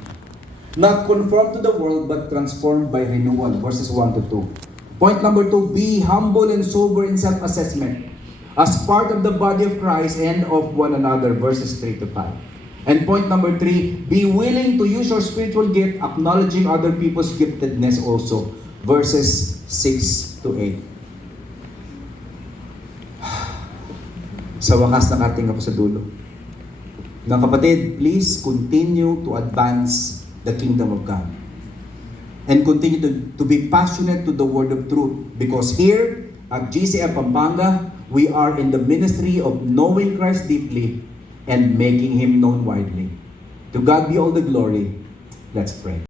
Not conformed to the world, but transformed by renewal. Verses 1 to 2. Point number 2, be humble and sober in self-assessment as part of the body of Christ and of one another. Verses 3 to 5. And point number 3, be willing to use your spiritual gift, acknowledging other people's giftedness also. Verses 6 to 8. Sa wakas, nakating ako sa dulo. Mga kapatid, please continue to advance the kingdom of God. And continue to be passionate to the word of truth. Because here at GCF Pampanga, we are in the ministry of knowing Christ deeply and making Him known widely. To God be all the glory. Let's pray.